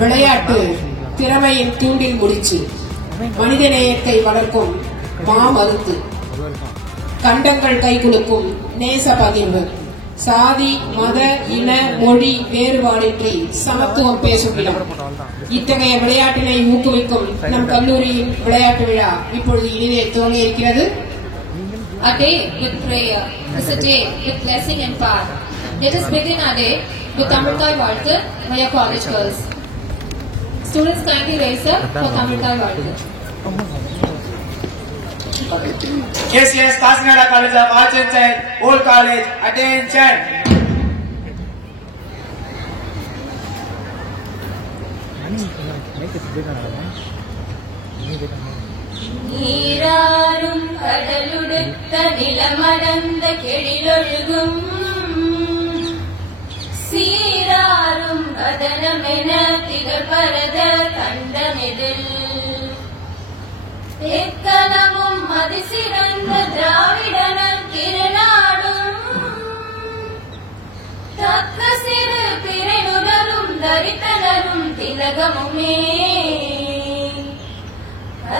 விளையாட்டு திறமையின் தூண்டில் முடிச்சு, மனிதநேயத்தை வளர்க்கும் மாமருந்து, கண்டங்கள் கைகுலுக்கும் நேச பகிர்வு, சாதி மத இன மொழி வேறுபாடின்றி சமத்துவம் பேசும் இடம். இத்தகைய விளையாட்டினை ஊக்குவிக்கும் நம் கல்லூரியின் விளையாட்டு விழா இப்பொழுது இனிதே துவங்க இருக்கிறது. A day with prayer is a day with blessing and power. Let us begin our day with Tamil Thai வாழ்த்து by our college girls. Students kindly raise up for Tamil Thai வாழ்த்து. KCS Kasinada College of Arts and Science, Old College, attention! நீராரும் கடலுடுத்த நிலமடந்த கெழிலொழுகும் சீராரும் கதனமென திகழ்பரத கண்டமெதில் எக்கலமும் அதிசிறந்த திராவிடனர் திருநாடும் தக்க சிறு பிறையுடரும் தரித்தனரும் திலகமுமே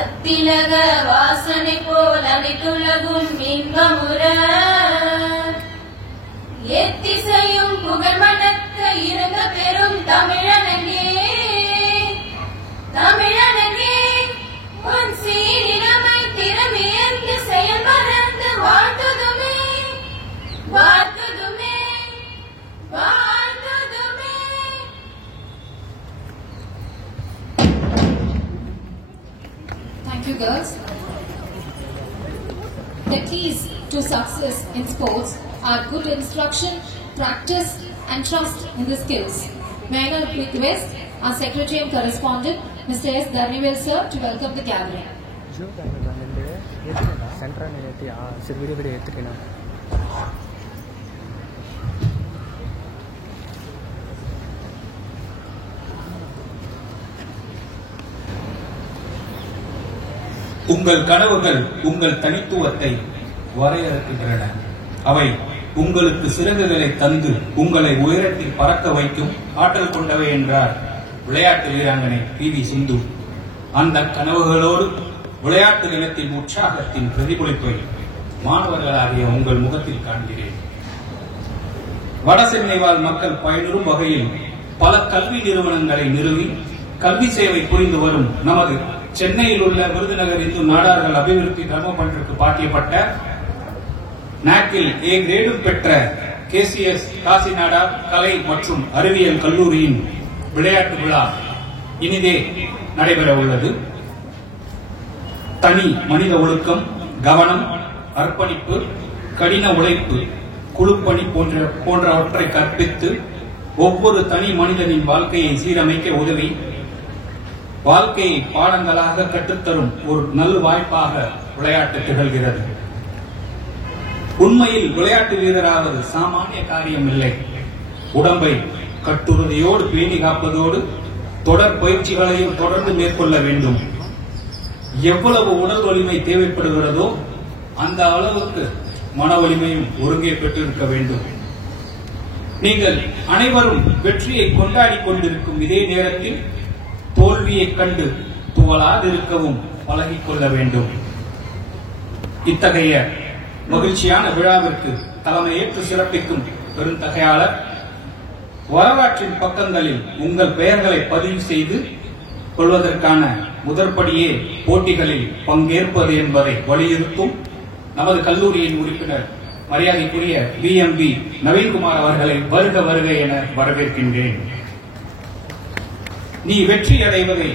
அத்திலக வாசனை போல் அனைத்துலகும் இன்பமுற எத்திசையும் புகழ் மணக்க இருந்த பெரும் தமிழனங்கே தமிழனங்கே உன் சீரிழமை திறமையங்கு செயல் மறந்து வாழ்த்துதுமே வாழ்த்துதுமே வாழ்த்துதுமே. Thank you, girls. The keys to success in sports are good instruction, practice, and trust in the skills. May I now request our Secretary and Correspondent, Mr. S. Dharmivel sir, to welcome the gathering. உங்கள் கனவுகள் உங்கள் தனித்துவத்தை வரையறுக்கின்றன. அவை உங்களுக்கு சிறகுகளை தந்து உங்களை உயரத்தில் பறக்க வைக்கும் ஆற்றல் கொண்டவை என்றார் விளையாட்டு வீராங்கனை PV சிந்து. அந்த கனவுகளோடு விளையாட்டு தினத்தின் உற்சாகத்தின் பிரதிபலிப்பை மாணவர்களாகிய உங்கள் முகத்தில் காண்கிறேன். வடசென்னை வாழ் மக்கள் பயனுறும் வகையில் பல கல்வி நிறுவனங்களை நிறுவி கல்வி சேவை புரிந்து வரும் நமது சென்னையில் உள்ள விருதுநகர் இந்து நாடார்கள் அபிவிருத்தி தர்ம பண்டிற்கு பாட்டியப்பட்ட நாக்கில் A கிரேடும் பெற்ற KCS காசிநாடா கலை மற்றும் அறிவியல் கல்லூரியின் விளையாட்டு விழா இனிதே நடைபெற உள்ளது. தனி மனித ஒழுக்கம், கவனம், அர்ப்பணிப்பு, கடின உழைப்பு, குழுப்பணி போன்றவற்றை கற்பித்து ஒவ்வொரு தனி மனிதனின் வாழ்க்கையை சீரமைக்க உதவி வாழ்க்கையை பாடங்களாக கற்றுத்தரும் ஒரு நல்ல வாய்ப்பாக விளையாட்டு திகழ்கிறது. உண்மையில் விளையாட்டு வீரராவது சாமானிய காரியம் இல்லை. உடம்பை கட்டுறுதியோடு பேணி காப்பதோடு தொடர் பயிற்சிகளையும் தொடர்ந்து மேற்கொள்ள வேண்டும். எவ்வளவு உடல் வலிமை தேவைப்படுகிறதோ அந்த அளவுக்கு மன வலிமையும் ஒருங்கே பெற்றிருக்க வேண்டும். நீங்கள் அனைவரும் வெற்றியை கொண்டாடி கொண்டிருக்கும் இதே நேரத்தில் தோல்வியை கண்டு துவளாதிருக்கவும் பழகிக் கொள்ள வேண்டும். இத்தகைய மகிழ்ச்சியான விழாவிற்கு தலைமையேற்று சிறப்பிக்கும் பெருந்தகையாளர் வரலாற்றின் பக்கங்களில் உங்கள் பெயர்களை பதிவு செய்து கொள்வதற்கான முதற்படியே போட்டிகளில் பங்கேற்பது என்பதை வலியுறுத்தும் நமது கல்லூரியின் உறுப்பினர் மரியாதைக்குரிய BMB நவீன்குமார் அவர்களை வருக வருக என வரவேற்கின்றேன். நீ வெற்றி அடைவதை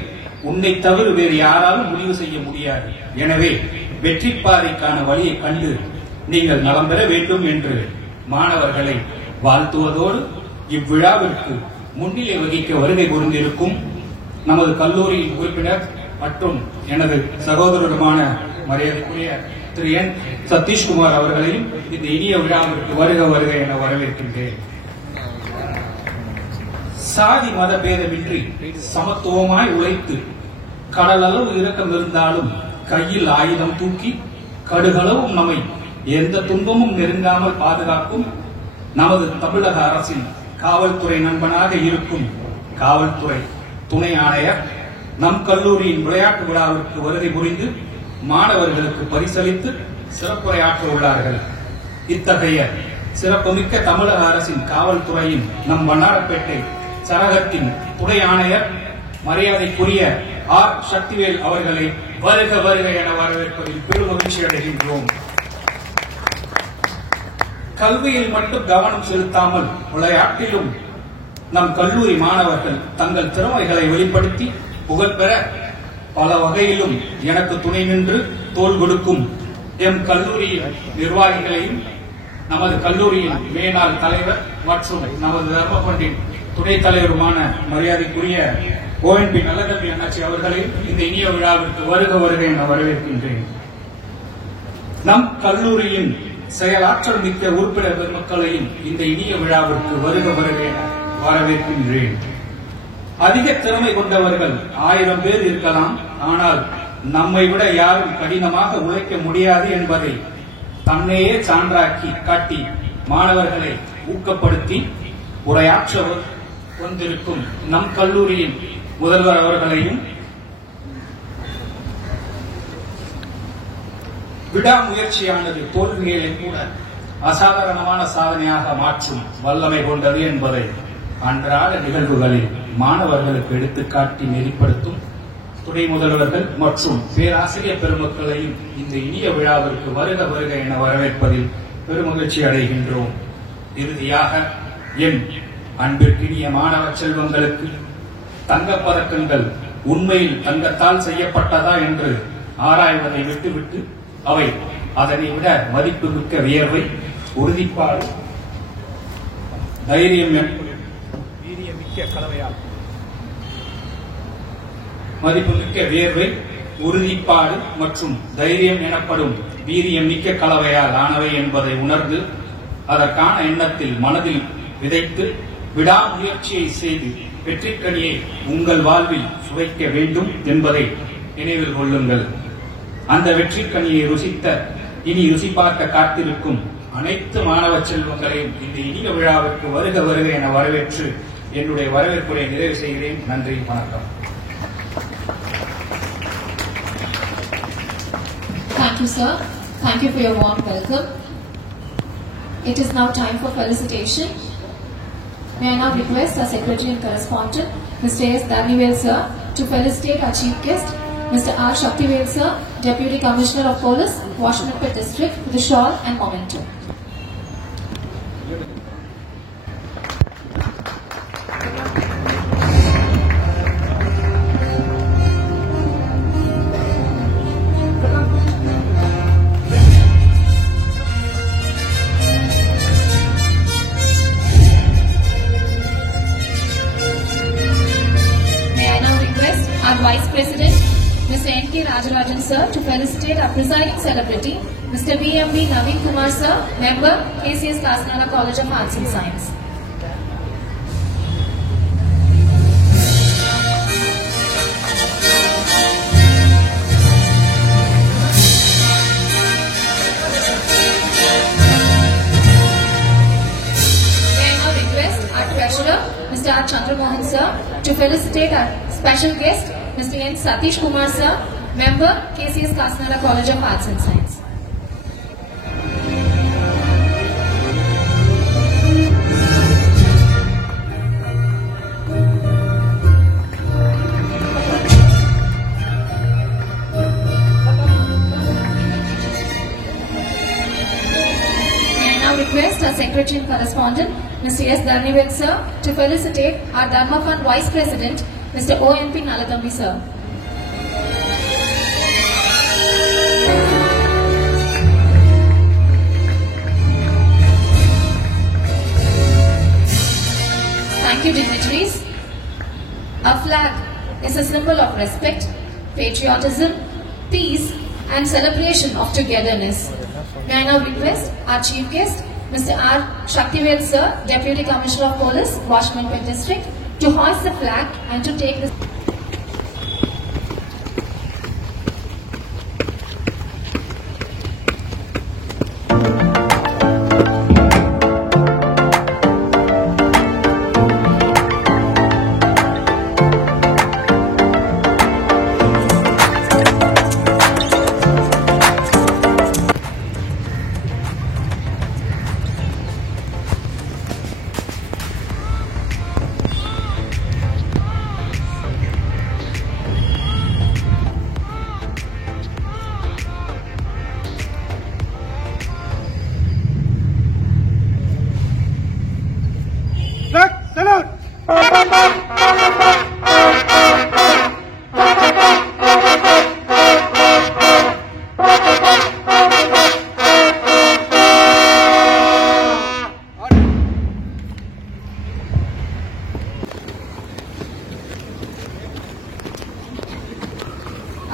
உன்னை தவிர வேறு யாராலும் முடிவு செய்ய முடியாது. எனவே வெற்றி பாதைக்கான வழியை கண்டு நீங்கள் நலம் பெற வேண்டும் என்று மாணவர்களை வாழ்த்துவதோடு இவ்விழாவிற்கு முன்னிலை வகிக்க வருகை புரிந்திருக்கும் நமது கல்லூரியின் உறுப்பினர் மற்றும் எனது சகோதரருமான மரியாதைக்குரிய திரு N. சதீஷ்குமார் அவர்களையும் இந்த இனிய விழாவிற்கு வருக வருக என வரவேற்கின்றேன். சாதி மத பேதமின்றி சமத்துவமாய் உழைத்து கடலளவு இரக்கம் இருந்தாலும் கையில் ஆயுதம் தூக்கி கடுகளவும் நம்மை எந்த துன்பமும் நெருங்காமல் பாதுகாக்கும் நமது தமிழக அரசின் காவல்துறை நண்பனாக இருக்கும் காவல்துறை துணை ஆணையர் நம் கல்லூரியின் விளையாட்டு விழாவிற்கு வருகை புரிந்து மாணவர்களுக்கு பரிசளித்து சிறப்புரையாற்ற உள்ளார்கள். இத்தகைய சிறப்புமிக்க தமிழக அரசின் காவல்துறையின் நம் வண்ணாரப்பேட்டை சரகத்தின் துணை ஆணையர் மரியாதைக்குரிய ஆர். சக்திவேல் அவர்களை வருக வருக என வரவேற்பதில் பெரும் மகிழ்ச்சி அடைகின்றோம். கல்வியில் மட்டும் கவனம் செலுத்தாமல் விளையாட்டிலும் நம் கல்லூரி மாணவர்கள் தங்கள் திறமைகளை வெளிப்படுத்தி புகழ்பெற பல வகையிலும் எனக்கு துணை நின்று தோள் கொடுக்கும் எம் கல்லூரியின் நிர்வாகிகளையும் நமது கல்லூரியின் மேனாள் தலைவர் மற்றும் நமது தர்மபண்டின் துணைத் தலைவருமான மரியாதைக்குரிய ONP நல்லதம்பி அண்ணாச்சி அவர்களை இந்த இனிய விழாவிற்கு வருக வருக என வரவேற்கின்றேன். நம் கல்லூரியின் செயலாற்றல் மிக்க உறுப்பினர் பெருமக்களையும் இந்த இனிய விழாவிற்கு வருக வருக என வரவேற்கின்றேன். அதிக திறமை கொண்டவர்கள் 1000 பேர் இருக்கலாம். ஆனால் நம்மை விட யாரும் கடினமாக உழைக்க முடியாது என்பதை தன்னையே சான்றாக்கி காட்டி மாணவர்களை ஊக்கப்படுத்தி உரையாற்ற வந்திருக்கும் நம் கல்லூரியின் முதல்வர் அவர்களையும் விடாமுயற்சியானது தோல்விகளை கூட அசாதாரணமான சாதனையாக மாற்றும் வல்லமை கொண்டது என்பதை அன்றாட நிகழ்வுகளில் மாணவர்களுக்கு எடுத்துக்காட்டி நெறிப்படுத்தும் துணை முதல்வர்கள் மற்றும் பேராசிரியர் பெருமக்களையும் இந்த இனிய விழாவிற்கு வருக வருக என வரவேற்பதில் பெருமகிழ்ச்சி அடைகின்றோம். இறுதியாக என் அன்பிற்கினிய மாணவ செல்வங்களுக்கு தங்கப்பதக்கங்கள் உண்மையில் தங்கத்தால் செய்யப்பட்டதா என்று ஆராய்வதை விட்டுவிட்டு அவை அதனை விட மதிப்புமிக்க வியர்வை, உறுதிப்பாடு, தைரியம் வீரியமிக்க கலவையால் மதிப்புமிக்க வியர்வை, உறுதிப்பாடு மற்றும் தைரியம் எனப்படும் வீரியம் மிக்க கலவையால் ஆனவை என்பதை உணர்ந்து அதற்கான எண்ணத்தில் மனதில் விதைத்து விடாமுயற்சியை செய்து வெற்றிக்கனியை உங்கள் வாழ்வில் சுவைக்க வேண்டும் என்பதை நினைவில் கொள்ளுங்கள். அந்த வெற்றிக்கனியை ருசித்த இனி ருசி பார்க்க காத்திருக்கும் அனைத்து மாணவ செல்வங்களையும் இந்த இனிய விழாவிற்கு வருக வருக என வரவேற்று என்னுடைய வரவேற்புரை நிறைவு செய்கிறேன். நன்றி, வணக்கம். Thank you, sir. Thank you for your warm welcome. It is now time for felicitation. May I now request our Secretary and Correspondent, Mr. S. Danivel, sir, to felicitate our Chief Guest, Mr. R. Shaktivel, sir, Deputy Commissioner of Police, Washington District, with the shawl and memento. Vice President, Mr. N.K. Rajarajan, sir, to felicitate our presiding celebrity, Mr. B.M.B. Naveen Kumar, sir, member, KCS Kasnala College of Arts and Science. May I now request our Treasurer, Mr. R. Chandramohan, sir, to felicitate our special guest, Mr. N. Satish Kumar, sir, member, KCS Kasnala College of Arts and Science. May I now request our Secretary and Correspondent, Mr. S. Danivel, sir, to felicitate our Dharma Fund Vice President, Mr. ONP Naladambi, sir. Thank you, dignitaries. A flag is a symbol of respect, patriotism, peace, and celebration of togetherness. May I now request our Chief Guest, Mr. R. Shaktivel, sir, Deputy Commissioner of Police, Washington District, to hoist the flag and to take the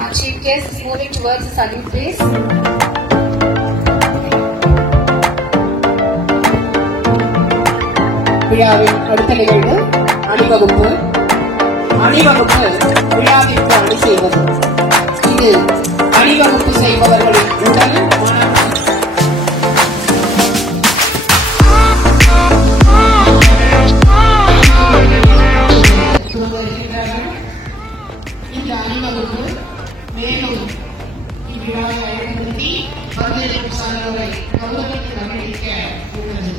Our chief guest is moving towards the salute place. விழாவின் அடுத்த நிகழ்வு அணிவகுப்பு. அணிவகுப்பு விழாவிற்கு அணி செய்வது. இது அணிவகுப்பு செய்பவர்களின் உடல் மனம் இந்த அணிவகுப்பு மேலும் இவ்விழாவை பயன்படுத்தி பங்கேற்கும் சார்ந்தவரை கௌரவத்தில் அனுமதிக்க உள்ளது.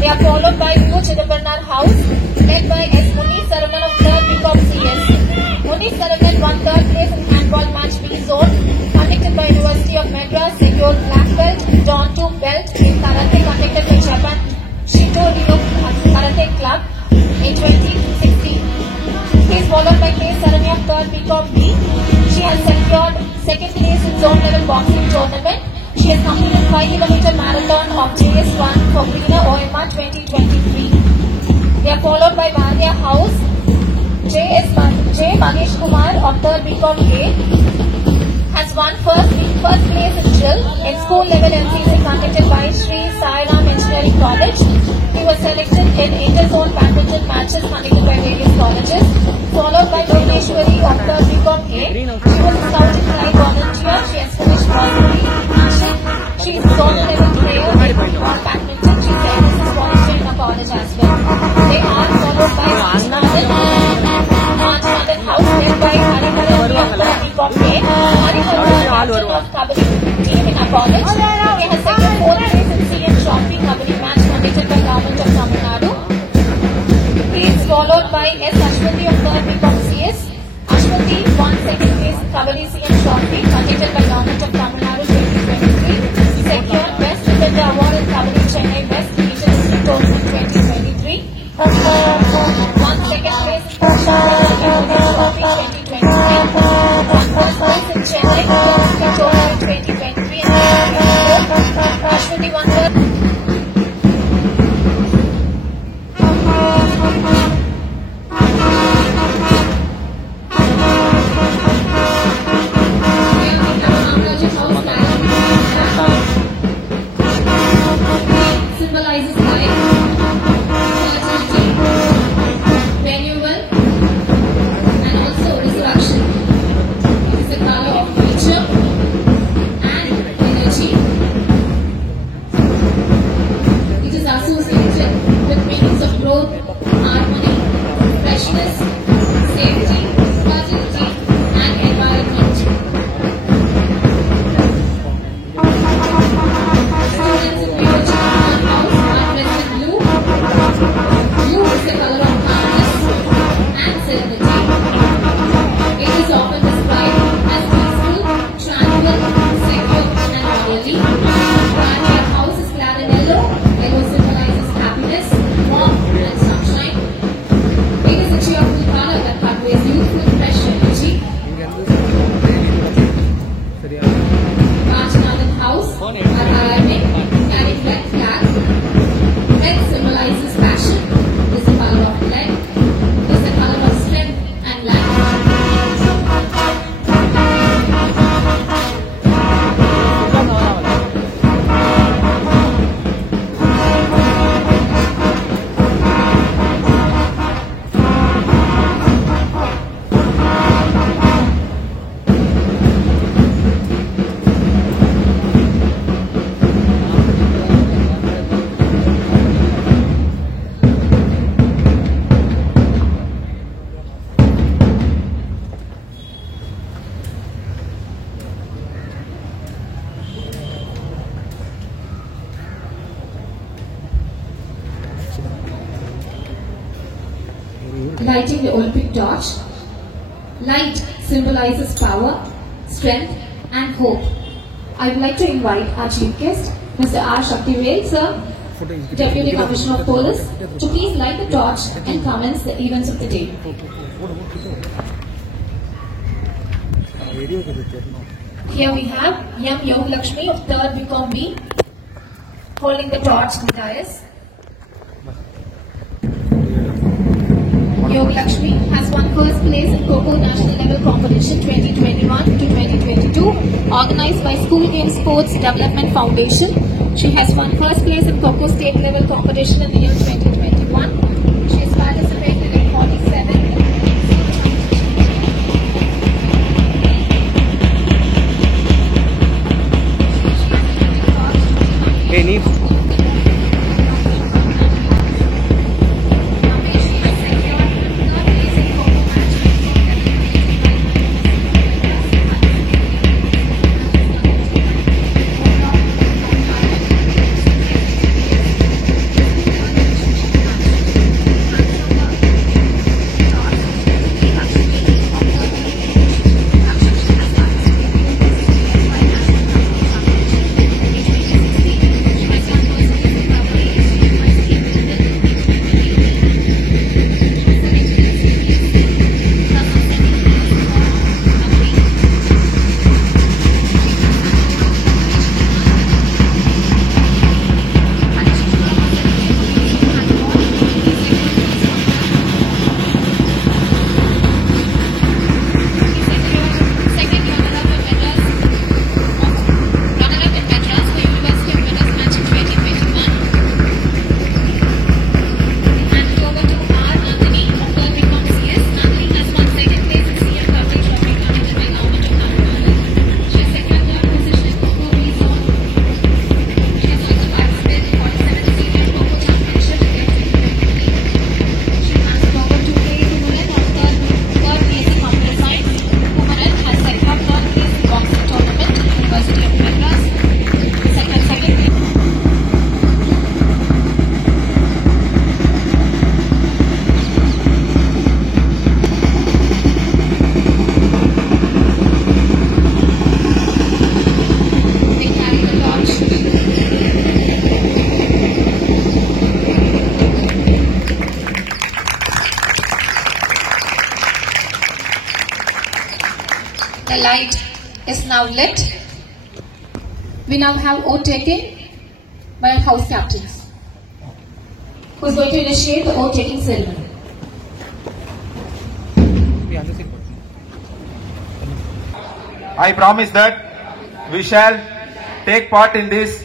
They are followed by New Chidambaram House, led by S. Munish Saranan of 3rd BCom CS. Munish Saranan won 3rd place in handball match B zone, conducted by University of Madras, secured black belt, Dawn 2 belt in Karate, conducted by Japan Shito Ryo Karate Club in 2016. He is followed by K. Saranya of 3rd BCom B. She has secured 2nd place in zone level boxing tournament. She has completed 5-kilometer marathon of JS1 for Greener OMR 2023. They are followed by Bharya House, J. Magesh Kumar of 3rd BCom A has won first place in drill in school level MCC conducted by Sri Sai Ram Engineering College. He was selected in inter-zone badminton matches conducted by various colleges. Followed by Bhuvneshwari of 3rd BCom A. She was a scout and flight volunteer. She has finished first. She is a zone level player in badminton. She is an NSS volunteer in a college as well. They are followed by Rajnandan House, led by Harikaran of 3rd BCom A. Harikaran of Kabaddi team in a college. He has secured 4th place in CM Trophy Kabaddi match conducted by Government of Tamil Nadu. He is followed by S. Ashwati of 3rd BCom CS. Ashwati won 2nd place in Kabaddi CM Trophy conducted by Government of Tamil Nadu 2023. Secured Best Defender Award in Kabaddi Chennai West Regional District Tournament 2023. Won 2nd place in Kabaddi Trophy 2023. Won 1st place in Chennai District Tournament 2023 and 2024. Ashwati won 3rd. lighting the Olympic torch. Light symbolizes power, strength and hope. I would like to invite our chief guest, Mr. R. Shaktivel, sir, Deputy Commissioner of Police, to please light the torch and commence the events of the day. Here we have M. Yog Lakshmi of 3rd BCom B holding the torch in the dais. Yog Lakshmi has won first place in Kho-Kho National Level Competition 2021 to 2022 organized by School Game Sports Development Foundation. She has won first place in Kho-Kho State Level Competition in the year 2021. She has participated in 47 The light is now lit. We now have oath taking by our house captains, who is going to initiate the oath taking ceremony. I promise that we shall take part in this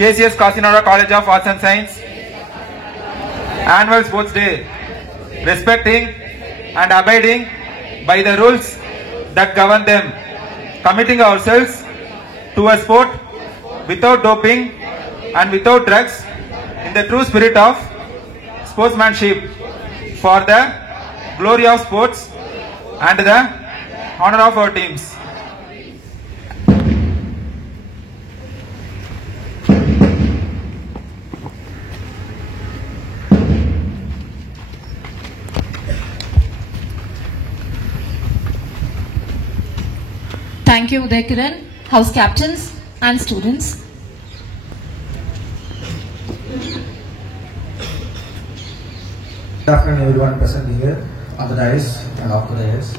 KCS Kasinaura College of Arts and Science Annual Sports Day, respecting and abiding by the rules that govern them, committing ourselves to a sport without doping and without drugs in the true spirit of sportsmanship for the glory of sports and the honor of our teams. Thank you, Uday Kiran, house captains and students. Good afternoon everyone present here on the dais and off the dais.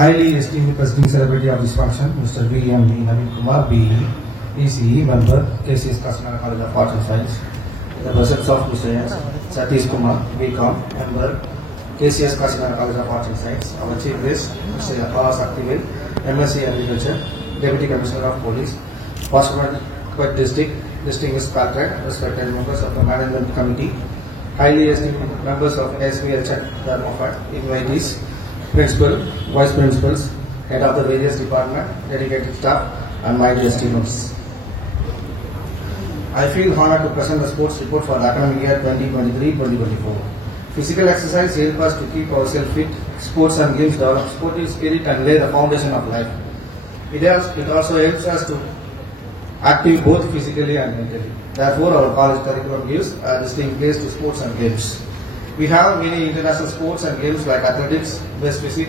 Highly esteemed presiding celebrity of this function, Mr. V.M. Naveen Kumar, BE, ECE member, KCS Kasinaura College of Arts and Science. In the presence of Mr. S. Satish Kumar, BCom, member, KCS Kasinaura College of Arts and Science. Our chief guest, Mr. R. Shaktivel, MSc Agriculture, Deputy Commissioner of Police, Pasupati District, distinguished patron, respected members of the Management Committee, highly esteemed members of SVL Dharmafat, invitees, principal, vice principals, head of the various departments, dedicated staff, and my dear students. I feel honored to present the sports report for the academic year 2023-2024. Physical exercise helps us to keep ourselves fit. Sports and games develop sportive spirit and lay the foundation of life. It also helps us to active both physically and mentally. Therefore, our college curriculum gives a distinct place to sports and games. We have many international sports and games like athletics, best physique,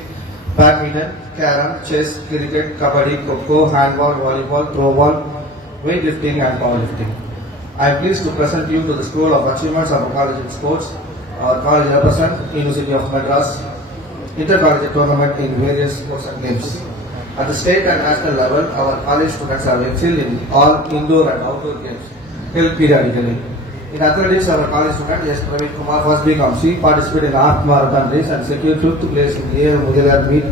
badminton, carom, chess, cricket, kabaddi, kho-kho, handball, volleyball, throwball, weightlifting and powerlifting. I am pleased to present you to the School of Achievements of our college in sports. Our college represents University of Madras intercollegiate tournament in various sports and games. At the state and national level, our college students have excelled in all indoor and outdoor games held periodically. In athletics, our college student S. Praveen Kumar, first BCom-C, participated in half marathon race and secured 5th place in the A. Mudilar meet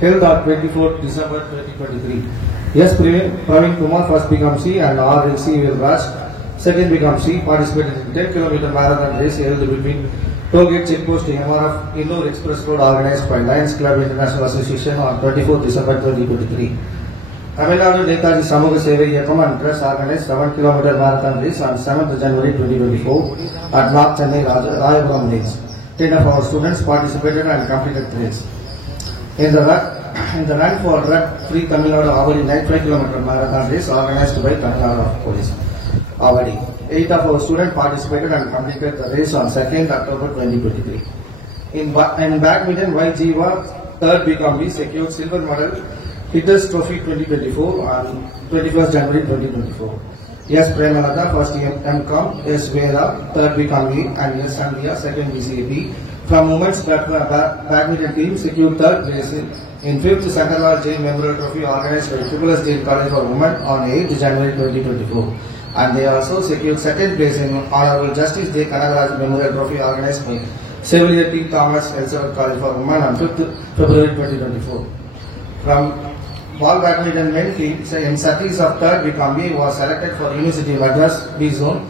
held on 24th December 2023. Yes, Praveen Kumar, first BCom-C, and R.C. Vilraj, second BCom-C, participated in 10 km marathon race held between Tollgate Checkpost MRF Indoor Express Road organized by Lions Club International Association on 24th December 2023. Tamil Nadu Netaji Samuga Seva Iyakam and Press organized 7 km marathon race on 7th January 2024 at North Chennai Rayapuram Lanes. 10 of our students participated and completed the race. In the run for drug-free Tamil Nadu Avadi 95 km marathon race organized by Tamil Nadu Police. Avadi. 8 of our students participated and completed the race on 2nd October 2023. In badminton, Y. Jiva, 3rd BCom-B, secured silver medal Hitters Trophy 2024 on 21st January 2024. Yes, Premalata, first MCom, S. Veda, 3rd BCom-B, and S. Sandhya, 2nd BCAP. From women's badminton team, secured 3rd place in 5th Sankarlal Jain Memorial Trophy organized by Triple Jain College for Women on 8th January 2024. And they also secured 2nd place in Honorable Justice J. Kanagaraj Memorial Trophy organized by Xavier T. Thomas Elizabeth College for Women on 5th February 2024. From ball badminton men team, in Satis of 3rd BCom-B was selected for University of Madras B zone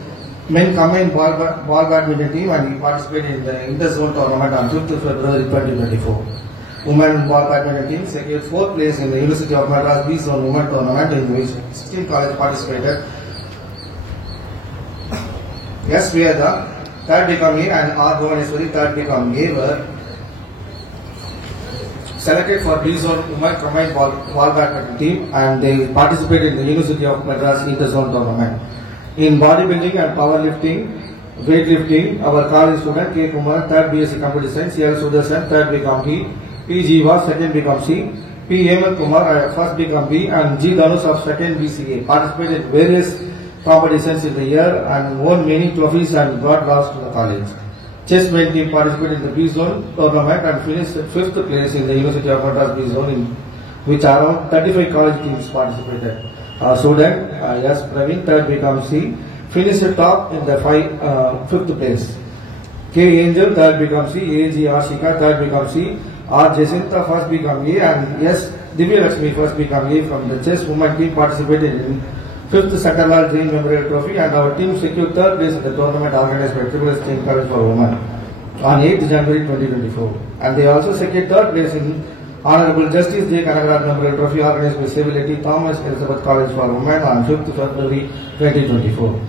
men combined ball badminton team, and he participated in the inter-zone tournament on 5th February 2024. Women ball badminton team secured 4th place in the University of Madras B zone women tournament in which 16 colleges participated. Yes, we are the 3rd BCom-A and R. Bhuvaneswari 3rd BCom-A were selected for B zone women combined ball badminton team, and they participated in the University of Madras inter-zone tournament. In bodybuilding and powerlifting, weightlifting, our college student K. Kumar, 3rd BSc Computer Science, L. Sudarshan, 3rd BCom-B, P. Jiva, 2nd BCom-C, P. Hemant Kumar, 1st BCom-B, and G. Dhanush of 2nd BCA participated in various competitions in the year and won many trophies and brought loss to the college. Chess men team participated in the B zone tournament and finished 5th place in the University of Madras B zone, in which around 35 college teams participated. Our student S. Praveen, 3rd BCom-C, finished top in the 5th place. K. Angel, 3rd BCom-C, A. G. Ashika, 3rd BCom-C, R. Jacinta, 1st BCom-A, and S. Divya Lakshmi, 1st BCom-A from the chess women team participated in 5th Sankarlal Jain Memorial Trophy, and our team secured 3rd place in the tournament organized by Triple Jain College for Women on 8th January 2024. And they also secured 3rd place in Honorable Justice J. Kanagaraj Memorial Trophy organized by Xavier T. Thomas Elizabeth College for Women on 5th February 2024.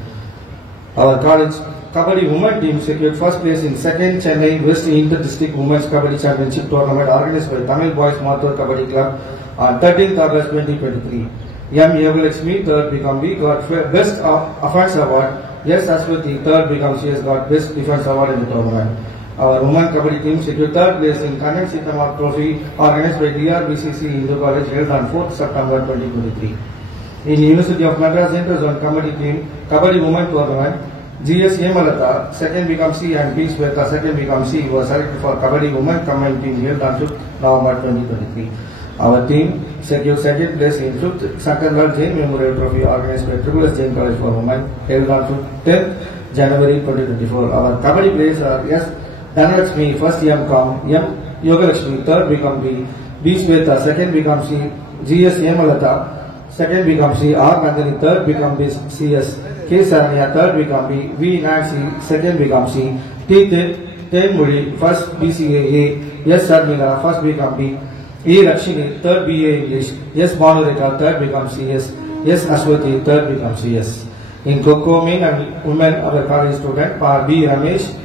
Our college Kabaddi women team secured 1st place in 2nd Chennai West Inter-District Women's Kabaddi Championship tournament organized by Tamil Boys Mathur Kabaddi Club on 13th August 2023. M. Yogalakshmi, 3rd BCom-B, got Best Offense Award. S. Ashwati, 3rd BCom-C, has got Best Defense Award in the tournament. Our women Kabaddi team secured 3rd place in Kannan Sitamark Trophy organized by DRBCC Hindu College held on 4th September 2023. In University of Madras Inter-Zone Kabaddi team, Kabaddi women tournament, G.S. Yemalata, 2nd BCom-C, and P. Sweta, 2nd BCom-C, were selected for Kabaddi women combined team held on 5th November 2023. Our team secured 2nd place in 5th Sankarlal Jain Memorial Trophy organized by Triple Jain College for Women held on 10th January 2024. Our Kabaddi players are S. Dhanalakshmi, 1st MCom, M. Yogalakshmi, 3rd BCom-B, B. Sweta, 2nd BCom-C, G.S. Yemalata, 2nd BCom-C, R. Nandini, 3rd BCom-B, CS, K. Saranya, 3rd BCom-B, V. Nancy, 2nd BCom-C, T. Tenmudi, 1st BCA, S. Sarmila, 1st BCom-B, E. Rakshini, 3rd BA English, S. Bhanureka, 3rd BCom-CS, S. Ashwati, 3rd BCom-CS. In Kho-Kho men and women, our college student are B. Ramesh,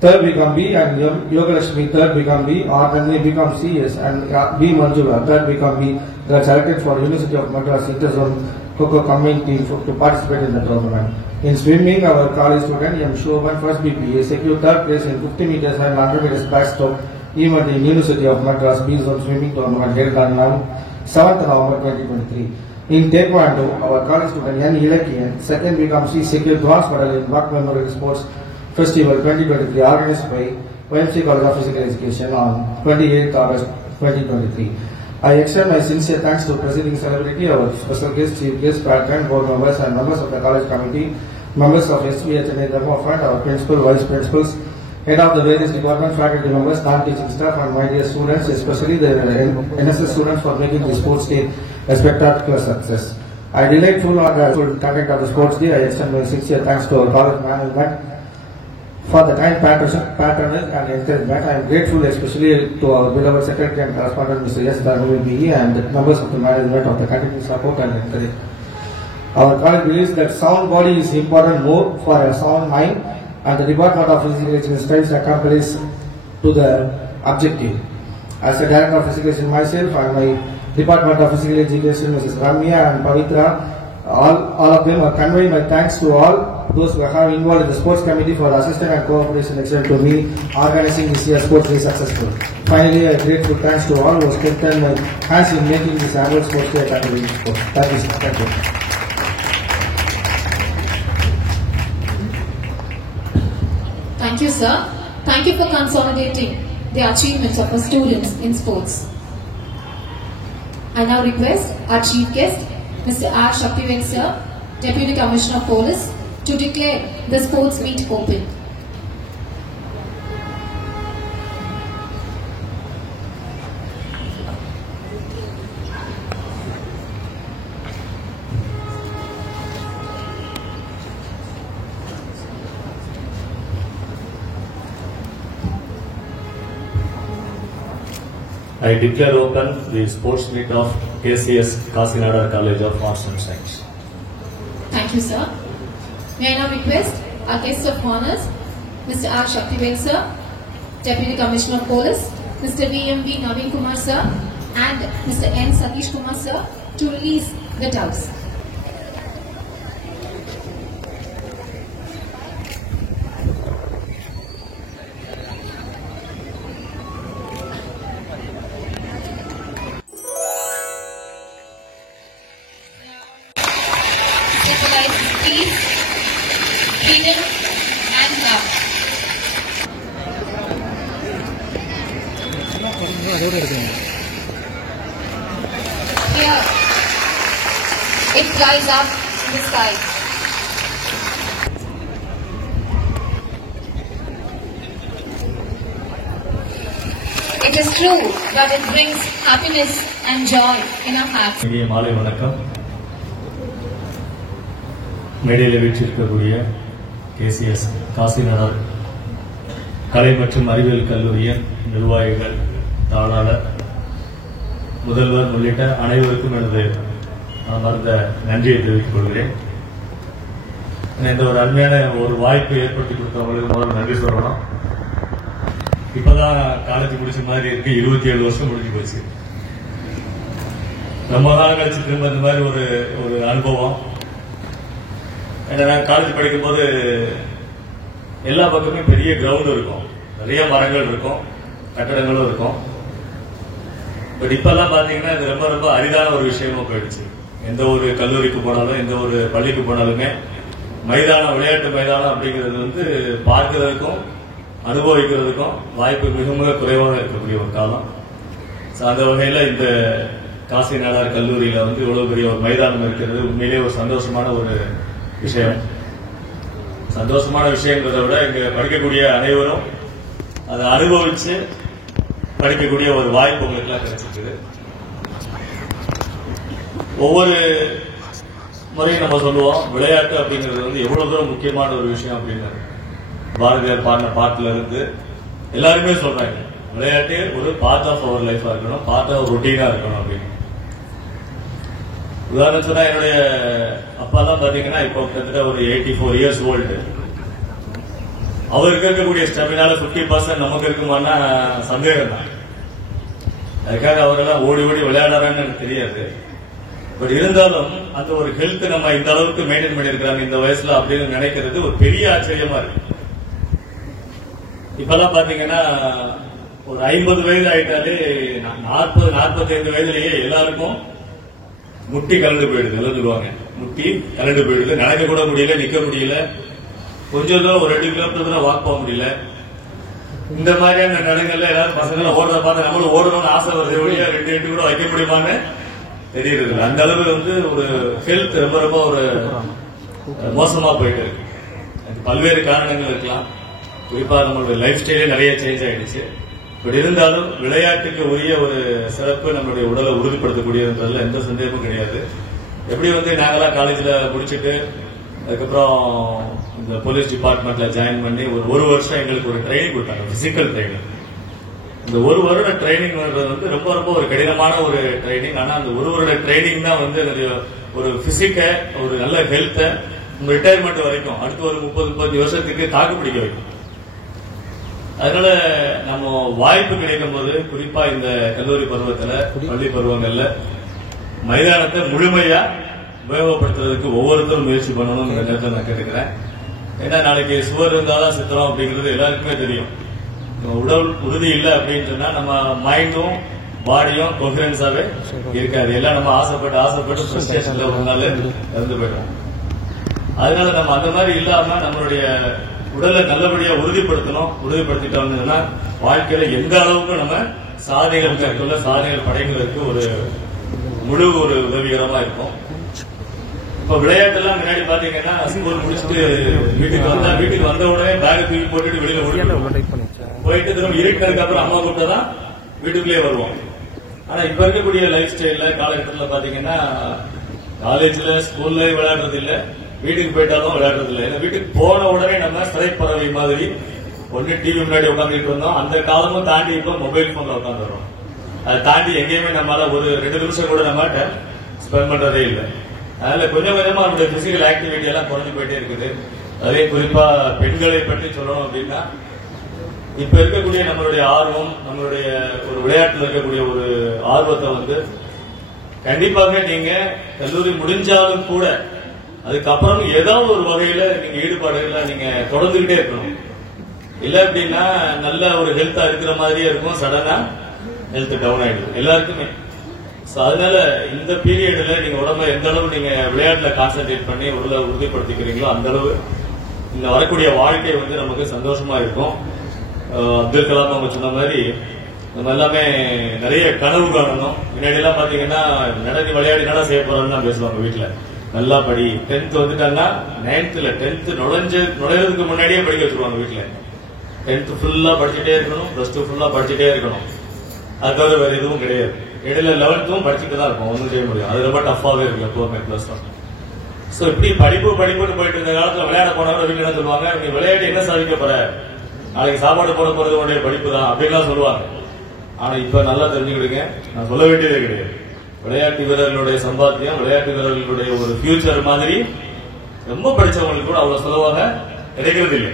3rd BCom-B, and Yogalakshmi, 3rd BCom-B, R. Nandini, BCom-CS, and B. Manjula, 3rd BCom-B, got selected for University of Madras Inter-Zone Kho community to participate in the tournament. In swimming, our college student M. Shovan, first BPA, secured third place in 50 meters and 100 meters backstroke event in University of Madras B-Zone Swimming Tournament held on 7th November 2023. In Taekwondo, our college student N. Ilakian, second BCom secured bronze medal in Rock Memorial Sports Festival 2023 organized by YMCA College of Physical Education on 28th August 2023. I extend my sincere thanks to presiding celebrity, our special guest, chief guest, patron, board members and members of the college committee, members of SBH and Dharma Fund, our principal, vice principals, head of the various departments, faculty members, non-teaching staff and my dear students, especially the NSS students for making the sports day a spectacular success. I delightful on the full content of the sports day. I extend my sincere thanks to our college management for the kind patronage and encouragement. I am grateful especially to our beloved secretary and correspondent Mr. S. Dharmi B. and the members of the management of the continued support and encouragement. Our college believes that sound body is important more for a sound mind, and the Department of Physical Education strives to accomplish to the objective. As a director of physical education myself and my Department of Physical Education, Mrs. Ramya and Pavitra, all of them are conveying my thanks to all those who have involved in the sports committee for assistance and cooperation extended to me organizing this year's sports day successful. Finally, a grateful thanks to all who strengthened my hands in making this annual sports day a category sport. Thank you, sir. Thank you. Thank you, sir. Thank you for consolidating the achievements of our students in sports. I now request our chief guest, Mr. R. Shaktivel sir, Deputy Commissioner of Police, to declare the sports meet open. I declare open the sports meet of KCS Kasinada College of Arts and Science. Thank you, sir. May I now request our guest of honors, Mr. R. Shaktivel sir, Deputy Commissioner of Police, Mr. V.M.V. Naveen Kumar sir, and Mr. N. Satish Kumar sir to release the doubts. Peace, freedom, and love. Here, it flies up in the sky. It is true that it brings happiness and joy in our hearts. மாலை வணக்கம். மேடையில் வீற்றிருக்கக்கூடிய KCS Kasinathar கலை மற்றும் அறிவியல் கல்லூரியின் நிர்வாகிகள், தாளாளர், முதல்வர் உள்ளிட்ட அனைவருக்கும் எனது அமர்ந்த நன்றியை தெரிவித்துக் கொள்கிறேன். இந்த ஒரு அருமையான ஒரு வாய்ப்பை ஏற்படுத்தி கொடுத்தவங்களுக்கு முதல்ல நன்றி சொல்லணும். இப்பதான் காலேஜ் முடிச்ச மாதிரி இருக்கு. 27 வருஷம் முடிஞ்சு போச்சு. ரொம்ப நாள் கழிச்சு திரும்ப இந்த மாதிரி ஒரு அனுபவம். ஏன்னா காலேஜ் படிக்கும்போது எல்லா பக்கமே பெரிய கிரவுண்ட் இருக்கும், நிறைய மரங்கள் இருக்கும், கட்டடங்களும் இருக்கும். பட் இப்பெல்லாம் பாத்தீங்கன்னா இது ரொம்ப ரொம்ப அரிதான ஒரு விஷயமா போயிடுச்சு. எந்த ஒரு கல்லூரிக்கு போனாலும் எந்த ஒரு பள்ளிக்கு போனாலுமே மைதானம், விளையாட்டு மைதானம் அப்படிங்கிறது பார்க்கிறதுக்கும் அனுபவிக்கிறதுக்கும் வாய்ப்பு மிக மிக குறைவாக இருக்கக்கூடிய ஒரு காலம். அந்த வகையில இந்த காசிநாடார் கல்லூரியில இவ்வளவு பெரிய ஒரு மைதானம் இருக்கிறது உண்மையிலேயே ஒரு சந்தோஷமான ஒரு விஷயம். சந்தோஷமான விஷயங்கிறத விட இங்க படிக்கக்கூடிய அனைவரும் அதை அனுபவிச்சு படிக்கக்கூடிய ஒரு வாய்ப்பு உங்களுக்கு எல்லாம் கிடைச்சிருக்குது. ஒவ்வொரு முறையும் நம்ம சொல்லுவோம் விளையாட்டு அப்படிங்கிறது எவ்வளவு தூரம் முக்கியமான ஒரு விஷயம் அப்படின்னு. பாரதியார் பாடின பாட்டுல இருந்து எல்லாருமே சொல்றாங்க விளையாட்டு ஒரு பார்ட் ஆஃப் அவர் லைஃபா இருக்கணும், பார்ட் ஆஃப் ரொட்டீனா இருக்கணும் அப்படின்னு. உதாரணம் சொன்னா என்னுடைய அப்பா தான் பாத்தீங்கன்னா இப்போ கிட்டத்தட்ட ஒரு 84 இயர்ஸ் ஓல்டு. அவருக்கு இருக்கக்கூடிய ஸ்டெமினால 50% நமக்கு இருக்குமானா சந்தேகம் தான். அதுக்காக அவரெல்லாம் ஓடி ஓடி விளையாடுறான்னு எனக்கு தெரியாது. பட் இருந்தாலும் அந்த ஒரு ஹெல்த் நம்ம இந்த அளவுக்கு மெயின்டைன் பண்ணிருக்காங்க இந்த வயசுல அப்படின்னு நினைக்கிறது ஒரு பெரிய ஆச்சரியமா இருக்கு. இப்பெல்லாம் பாத்தீங்கன்னா ஒரு 50 வயது ஆயிட்டாலே 40-45 வயதுலயே எல்லாருக்கும் முட்டி கலந்து போயிடுது. எல்லாம் சொல்லுவாங்க முட்டி கலந்து போயிடுது, நடக்க கூட முடியல, நிக்க முடியல, கொஞ்சம் தூரம் ஒரு 2 கிலோமீட்டர் தான் வாக் போக முடியல. இந்த மாதிரியான நடங்கள்ல எல்லாரும் பசங்களை ஓடுறத பார்த்து நம்மளும் ஓடணும்னு ஆசை வருது, வழியா 2 கூட வைக்க முடியுமான்னு தெரியுது. அந்த அளவுக்கு ஒரு ஹெல்த் ரொம்ப ரொம்ப ஒரு மோசமா போயிட்டு இருக்கு. பல்வேறு காரணங்கள் இருக்கலாம். குறிப்பா நம்மளுடைய லைஃப் ஸ்டைலே நிறைய சேஞ்ச் ஆயிடுச்சு. பட் இருந்தாலும் விளையாட்டுக்கு உரிய ஒரு சிறப்பு நம்மளுடைய உடலை உறுதிப்படுத்தக்கூடியதுன்றதுல எந்த சந்தேகமும் கிடையாது. எப்படி நாங்கெல்லாம் காலேஜ்ல முடிச்சுட்டு அதுக்கப்புறம் இந்த போலீஸ் டிபார்ட்மெண்ட்ல ஜாயின் பண்ணி ஒரு வருஷம் எங்களுக்கு ஒரு ட்ரைனிங் கொடுத்தாங்க, பிசிக்கல் ட்ரைனிங். இந்த ஒரு வருட ட்ரைனிங் ரொம்ப ரொம்ப ஒரு கடினமான ஒரு ட்ரைனிங். ஆனா அந்த ஒரு வருட ட்ரைனிங் தான் ஒரு பிசிக்க, ஒரு நல்ல ஹெல்த்த உங்க ரிட்டையர்மெண்ட் வரைக்கும் அடுத்து ஒரு 30-35 வருஷத்துக்கு தாக்கு பிடிக்க வைக்கும். அதனால நம்ம வாய்ப்பு கிடைக்கும் போது குறிப்பா இந்த கல்லூரி பருவத்துல, பள்ளி பருவங்கள்ல மைதானத்தை முழுமையா உபயோகப்படுத்துறதுக்கு ஒவ்வொருத்தரும் முயற்சி பண்ணணும்ங்கிற நேரத்தை நான் கேட்டுக்கிறேன். ஏன்னா நாளைக்கு சுவர் இருந்தாதான் சித்திரம் அப்படிங்கிறது எல்லாருக்குமே தெரியும். உடல் உறுதி இல்லை அப்படின்னு சொன்னா நம்ம மைண்டும் பாடியும் கொஹரன்ஸாவே இருக்காது. எல்லாம் நம்ம ஆசைப்பட்டு ஃப்ரஸ்ட்ரேஷன்ல ஒரு நாள் இறந்து போயிடும். அதனால நம்ம அந்த மாதிரி இல்லாம நம்மளுடைய உடலை நல்லபடியா உறுதிப்படுத்திட்டோம்னா வாழ்க்கையில எந்த அளவுக்கு நம்ம சாதனைகள் மேற்கொள்ள, சாதனைகள் படைக்கிறதுக்கு ஒரு முழு ஒரு உதவிகரமா இருக்கும். இப்ப விளையாட்டெல்லாம் முன்னாடி பாத்தீங்கன்னா ஸ்கூல் முடிச்சுட்டு வீட்டுக்கு வந்த உடனே பேக் தூக்கி போட்டுட்டு வெளியில போயிட்டு திரும்ப இருட்டதுக்கு அப்புறம் அம்மா கூப்பிட்டதான் வீட்டுக்குள்ளேயே வருவோம். ஆனா இப்ப இருக்கக்கூடிய லைஃப் ஸ்டைல்ல காலகட்டத்தில் பாத்தீங்கன்னா காலேஜ்ல ஸ்கூல்ல விளையாடுறது இல்ல, வீட்டுக்கு போயிட்டாலும் விளையாடுறது இல்லை. ஏன்னா வீட்டுக்கு போன உடனே நம்ம சிறைப்பறவை மாதிரி ஒன்னு டிவி முன்னாடி உட்காந்துட்டு இருந்தோம். அந்த காலமும் தாண்டி இப்ப மொபைல் போன்ல உட்காந்துறோம். அதை தாண்டி எங்கேயுமே நம்மளால ஒரு 2 நிமிஷம் கூட நம்ம ஸ்பெண்ட் பண்றதே இல்லை. அதனால கொஞ்சம் கொஞ்சமா நம்மளுடைய பிசிக்கல் ஆக்டிவிட்டி எல்லாம் குறைஞ்சு போயிட்டே இருக்குது. அதே குறிப்பா பெண்களை பற்றி சொல்லணும் அப்படின்னா இப்ப இருக்கக்கூடிய நம்மளுடைய ஆர்வம், நம்மளுடைய ஒரு விளையாட்டுல இருக்கக்கூடிய ஒரு ஆர்வத்தை கண்டிப்பாக நீங்க கல்லூரி முடிஞ்சாலும் கூட அதுக்கப்புறம் ஏதாவது ஒரு வகையில நீங்க ஈடுபாடுகளை நீங்க தொடர்ந்துகிட்டே இருக்கணும். இல்ல அப்படின்னா நல்ல ஒரு ஹெல்த்தா இருக்கிற மாதிரியே இருக்கும், சடனா ஹெல்த் டவுன் ஆயிடுது எல்லாருக்குமே. அதனால இந்த பீரியட்ல நீங்க உடம்ப எந்த அளவு நீங்க விளையாட்டுல கான்சென்ட்ரேட் பண்ணி உடலை உறுதிப்படுத்திக்கிறீங்களோ அந்த அளவு இந்த வரக்கூடிய வாழ்க்கை நமக்கு சந்தோஷமா இருக்கும். அப்துல் கலாம் அவங்க சொன்ன மாதிரி நம்ம எல்லாமே நிறைய கனவு காணணும். முன்னாடி எல்லாம் பாத்தீங்கன்னா நடத்தி விளையாடி நட செய்ய போறோம்னு பேசுவாங்க வீட்டுல. நல்லா படி, 10th வந்துட்டாங்கன்னா 9th நுழைறதுக்கு முன்னாடியே படிக்க வச்சிருவாங்க வீட்டுல. 10th ஃபுல்லா படிச்சுட்டே இருக்கணும், +2 ஃபுல்லா படிச்சுட்டே இருக்கணும். அது தவிர வேற எதுவும் கிடையாது. இடையில 11th படிச்சுட்டு தான் இருக்கும், ஒன்றும் செய்ய முடியும். அது ரொம்ப டஃபாவே இருக்கு எப்பவுமே +1. சோ இப்படி படிப்புன்னு போயிட்டு இருந்த காலத்துல விளையாட போனவங்க வீட்டுல என்ன சொல்லுவாங்க, நீ விளையாட்டு என்ன சாதிக்க போற, நாளைக்கு சாப்பாடு போட போறது உடைய படிப்பு தான் அப்படின்லாம் சொல்லுவாங்க. ஆனா இப்ப நல்லா தெரிஞ்சுக்கிடுங்க, நான் சொல்ல வேண்டியதே கிடையாது. விளையாட்டு வீரர்களுடைய சம்பாத்தியம், விளையாட்டு வீரர்களுடைய ஒரு ஃபியூச்சர் மாதிரி ரொம்ப படிச்சவங்களுக்கு கூட அவ்வளவு சுலவாக கிடைக்கிறது இல்லை.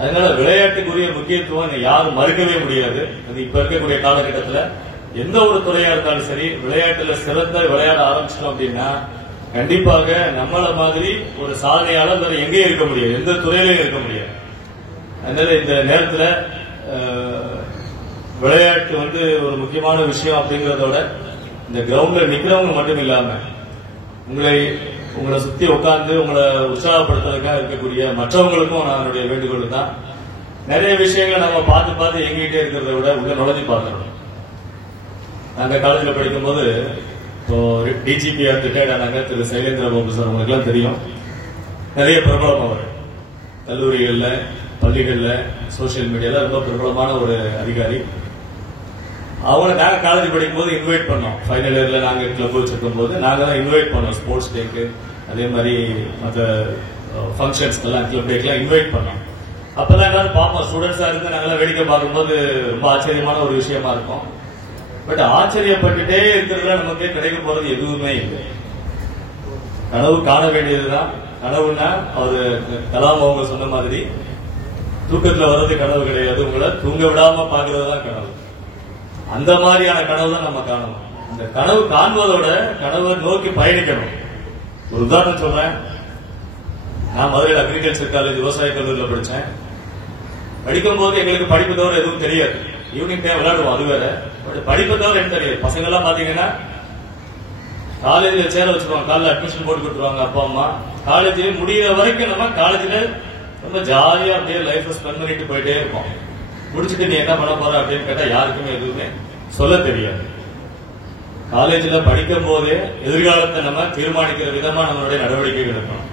அதனால விளையாட்டுக்குரிய முக்கியத்துவம் யாரும் மறுக்கவே முடியாது. அது இப்ப இருக்கக்கூடிய காலகட்டத்தில் எந்த ஒரு துறையா இருந்தாலும் சரி, விளையாட்டுல சிறந்த விளையாட ஆரம்பிச்சிட்டோம் அப்படின்னா கண்டிப்பாக நம்மள மாதிரி ஒரு சாதனையாளர் வேற எங்கேயும் இருக்க முடியாது, எந்த துறையிலையும் இருக்க முடியாது. அதனால இந்த நேரத்தில் விளையாட்டு ஒரு முக்கியமான விஷயம் அப்படிங்கறதோட இந்த கிரவுண்ட்ல நிக்கிறவங்க மட்டும் இல்லாம உங்களை சுத்தி உட்கார்ந்து உங்களை உற்சாகப்படுத்துறதுக்காக இருக்கக்கூடிய மற்றவங்களுக்கும் நான் என்னுடைய வேண்டுகோள் தான், நிறைய விஷயங்களை நம்ம பார்த்து எங்கிட்டே இருக்கிறத விட உள்ள நுழைஞ்சு பார்க்கணும். நாங்க காலேஜில் படிக்கும் போது டிஜிபி ரிட்டையர்ட் ஆனாங்க திரு சைலேந்திர பாபு சார், உங்களுக்கு எல்லாம் தெரியும். நிறைய பிரபலம் அவர் கல்லூரிகள்ல, பள்ளிகள்ல, சோசியல் மீடியால ரொம்ப பிரபலமான ஒரு அதிகாரி. அவங்களை நாங்க காலேஜ் படிக்கும் போது இன்வைட் பண்ணோம். ஃபைனல் இயர்ல நாங்க கிளப் வச்சிருக்கும் போது நாங்க தான் இன்வைட் பண்ணோம். ஸ்போர்ட்ஸ் டேக்கு, அதே மாதிரி மற்ற ஃபங்க்ஷன்ஸ்க்கு எல்லாம், கிளப் டேக்கெல்லாம் இன்வைட் பண்ணோம். அப்பதான் எல்லாரும் பார்ப்போம், ஸ்டூடெண்ட்ஸா இருந்து நாங்கெல்லாம் வேடிக்கை பார்க்கும்போது ரொம்ப ஆச்சரியமான ஒரு விஷயமா இருக்கும். பட் ஆச்சரியப்பட்டுட்டே இருக்கிறதுல நமக்கு கிடைக்க போறது எதுவுமே இல்லை. கனவு காண வேண்டியதுதான். கனவுன்னா அவரு கலாம் அவங்க சொன்ன மாதிரி தூக்கத்துல வர்றது கனவு கிடையாது, உங்களை தூங்க விடாம பாக்குறது தான் கனவு. அந்த மாதிரியான கனவு தான் நம்ம காணணும். இந்த கனவு காண்பதோட கனவை நோக்கி பயணிக்கணும். ஒரு உதாரணம் சொல்றேன். நான் மதுரையில் அக்ரிகல்ச்சர் காலேஜ் விவசாய கல்லூரியில் படித்தேன். படிக்கும் போது எங்களுக்கு படிப்பு தவிர எதுவும் தெரியாது. ஈவினிங் டைம் விளையாடுவோம், அது வேற. பட் படிப்பு தவிர என்ன தெரியாது. பசங்க எல்லாம் பாத்தீங்கன்னா காலேஜ்ல சேர வச்சிருவாங்க, காலேஜ் அட்மிஷன் போட்டு கொடுத்துருவாங்க அப்பா அம்மா. காலேஜ் முடிகிற வரைக்கும் நம்ம காலேஜ்ல ரொம்ப ஜாலியா அப்படியே லைஃப் ஸ்பெண்ட் பண்ணிட்டு போயிட்டே இருப்போம். முடிச்சுட்டு நீ என்ன பண்ண போற அப்படின்னு கேட்டா யாருக்குமே எதுவுமே சொல்ல தெரியாது. காலேஜ்ல படிக்கும் போதே எதிர்காலத்தை நம்ம தீர்மானிக்கிற விதமா நம்மளுடைய நடவடிக்கைகள் இருக்கணும்.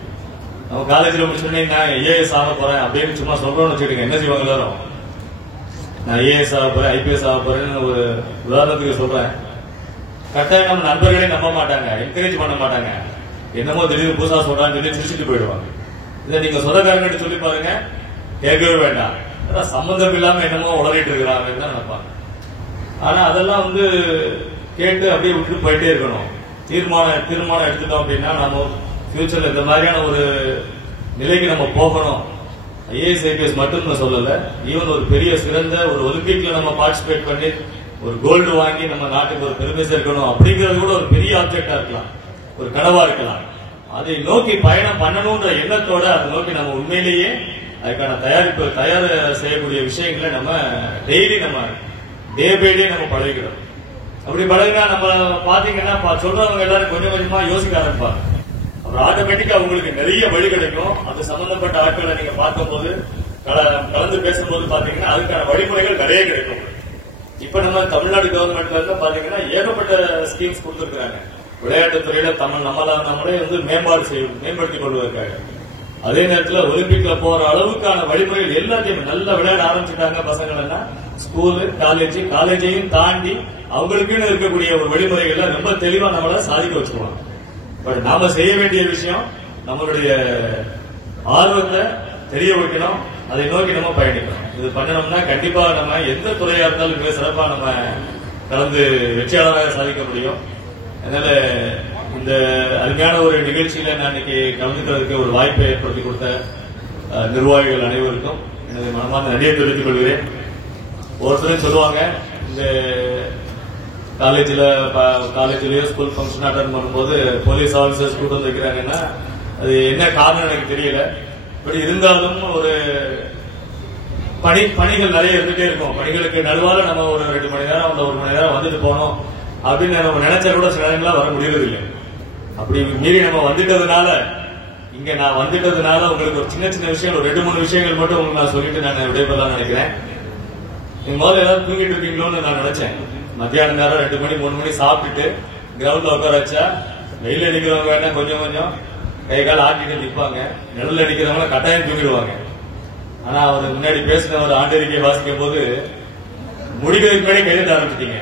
நம்ம காலேஜ்ல முடிச்சோடனே நான் ஐஏஎஸ் ஆக போறேன் அப்படின்னு சும்மா சொல்றோம்னு வச்சுக்கிட்டு என்ன செய்வாங்க எல்லாரும், நான் ஐஏஎஸ் ஆக போறேன் ஐபிஎஸ் ஆக போறேன்னு ஒரு உதாரணத்துக்கு சொல்றேன். கட்டாயம் நம்ம நண்பர்களே நம்ப மாட்டாங்க, என்கரேஜ் பண்ண மாட்டாங்க. என்னமோ திடீர்னு புதுசா சொல்றான்னு சொல்லி சிரிச்சுட்டு போயிடுவாங்க. இதை நீங்க சொந்தக்காரங்கிட்ட சொல்லி பாருங்க, கேட்கவே வேண்டாம். சம்பந்தம் இல்லாம என்னமோ உளறிட்டு இருக்கிறாங்கன்னு தான் நினைப்பாங்க. ஆனா அதெல்லாம் கேட்டு அப்படியே விட்டுட்டு போயிட்டே இருக்கணும். தீர்மானம் எடுத்துட்டோம் அப்படின்னா நம்ம ஃபியூச்சர்ல இந்த மாதிரியான ஒரு நிலைக்கு நம்ம போகணும். ஐஏஎஸ் ஐபிஎஸ் மட்டும் சொல்லல, ஈவன் ஒரு பெரிய சிறந்த ஒரு ஒலிம்பிக்ல நம்ம பார்ட்டிசிபேட் பண்ணி ஒரு கோல்டு வாங்கி நம்ம நாட்டுக்கு ஒரு பெருமை சேர்க்கணும் அப்படிங்கிறது கூட ஒரு பெரிய ஆப்ஜெக்டா இருக்கலாம், ஒரு கனவா இருக்கலாம். அதை நோக்கி பயணம் பண்ணணும்ன்ற எண்ணத்தோட அதை நோக்கி நம்ம உண்மையிலேயே அதுக்கான தயார் செய்யக்கூடிய விஷயங்களை நம்ம டெய்லி நம்ம டே பை டே நம்ம பழகிக்கிறோம். அப்படி பழகினா நம்ம பாத்தீங்கன்னா சொல்றவங்க எல்லாரும் கொஞ்சம் கொஞ்சமா யோசிக்க ஆரம்பிப்பாங்க. அப்புறம் ஆட்டோமேட்டிக்கா உங்களுக்கு நிறைய வழி கிடைக்கும். அது சம்பந்தப்பட்ட ஆட்களை நீங்க பார்க்கும் போது கலந்து பேசும்போது பாத்தீங்கன்னா அதுக்கான வழிமுறைகள் நிறைய கிடைக்கும். இப்ப நம்ம தமிழ்நாடு கவர்மெண்ட்ல பாத்தீங்கன்னா ஏகப்பட்ட ஸ்கீம்ஸ் கொடுத்திருக்காங்க. விளையாட்டுத்துறையில நம்மளே மேம்படுத்திக் கொள்வதற்காக. அதே நேரத்தில் ஒலிம்பிக்ல போற அளவுக்கான வழிமுறைகள் எல்லாத்தையும் நல்லா விளையாட ஆரம்பிச்சுட்டாங்க பசங்க. ஸ்கூலு காலேஜையும் தாண்டி அவங்களுக்குன்னு இருக்கக்கூடிய ஒரு வழிமுறைகளை ரொம்ப தெளிவா நம்மளால சாதிக்க வச்சுக்கலாம். பட் நாம செய்ய வேண்டிய விஷயம் நம்மளுடைய ஆர்வத்தை தெரிய வைக்கணும், அதை நோக்கி நம்ம பயணிக்கணும். இது பண்ணணும்னா கண்டிப்பா நம்ம எந்த துறையா இருந்தாலும் மிக சிறப்பா நம்ம கலந்து வெற்றியாளராக சாதிக்க முடியும். அதனால இந்த அருமையான ஒரு நிகழ்ச்சியில நான் இன்னைக்கு கலந்துக்கிறதுக்கு ஒரு வாய்ப்பை ஏற்படுத்தி கொடுத்த நிர்வாகிகள் அனைவருக்கும் எனது மனமார்ந்த நன்றியை தெரிவித்துக் கொள்கிறேன். ஒருத்தரும் சொல்லுவாங்க, இந்த காலேஜ்லயோ ஸ்கூல் ஃபங்க்ஷன் அட்டன் பண்ணும்போது போலீஸ் ஆபீசர்ஸ் கூட்டு வந்து வைக்கிறாங்கன்னா அது என்ன காரணம் எனக்கு தெரியல. பட் இருந்தாலும் ஒரு பணிகள் நிறைய இருந்துட்டே இருக்கும். பணிகளுக்கு நடுவால நம்ம ஒரு 2 மணி நேரம் 1 மணி நேரம் வந்துட்டு போனோம் அப்படின்னு நம்ம நினைச்சா கூட சில நேரங்களா வர முடியறதில்லை. அப்படி மீறி நம்ம நான் வந்துட்டதுனால உங்களுக்கு ஒரு சின்ன சின்ன விஷயங்கள் 2-3 விஷயங்கள் மட்டும் உங்களுக்கு நான் சொல்லிட்டு நான் விடைபெறலாம் நினைக்கிறேன். நீங்க முதல்ல ஏதாவது தூங்கிட்டு இருக்கீங்களோன்னு நான் நினைச்சேன். மத்தியான நேரம் 2 மணி 3 மணி சாப்பிட்டுட்டு கிரவுண்ட்ல உட்கார வச்சா வெயில் அடிக்கிறவங்க வேணா கொஞ்சம் கை கால் ஆட்டிட்டு நிற்பாங்க, நிழல் அடிக்கிறவங்க கட்டாயம் தூங்கிடுவாங்க. ஆனா அவர் முன்னாடி பேசின ஒரு ஆண்டறிக்கை வாசிக்கும் போது முடிக்கிறதுக்கு முன்னாடி கையெழுத்த ஆரம்பிச்சிட்டீங்க.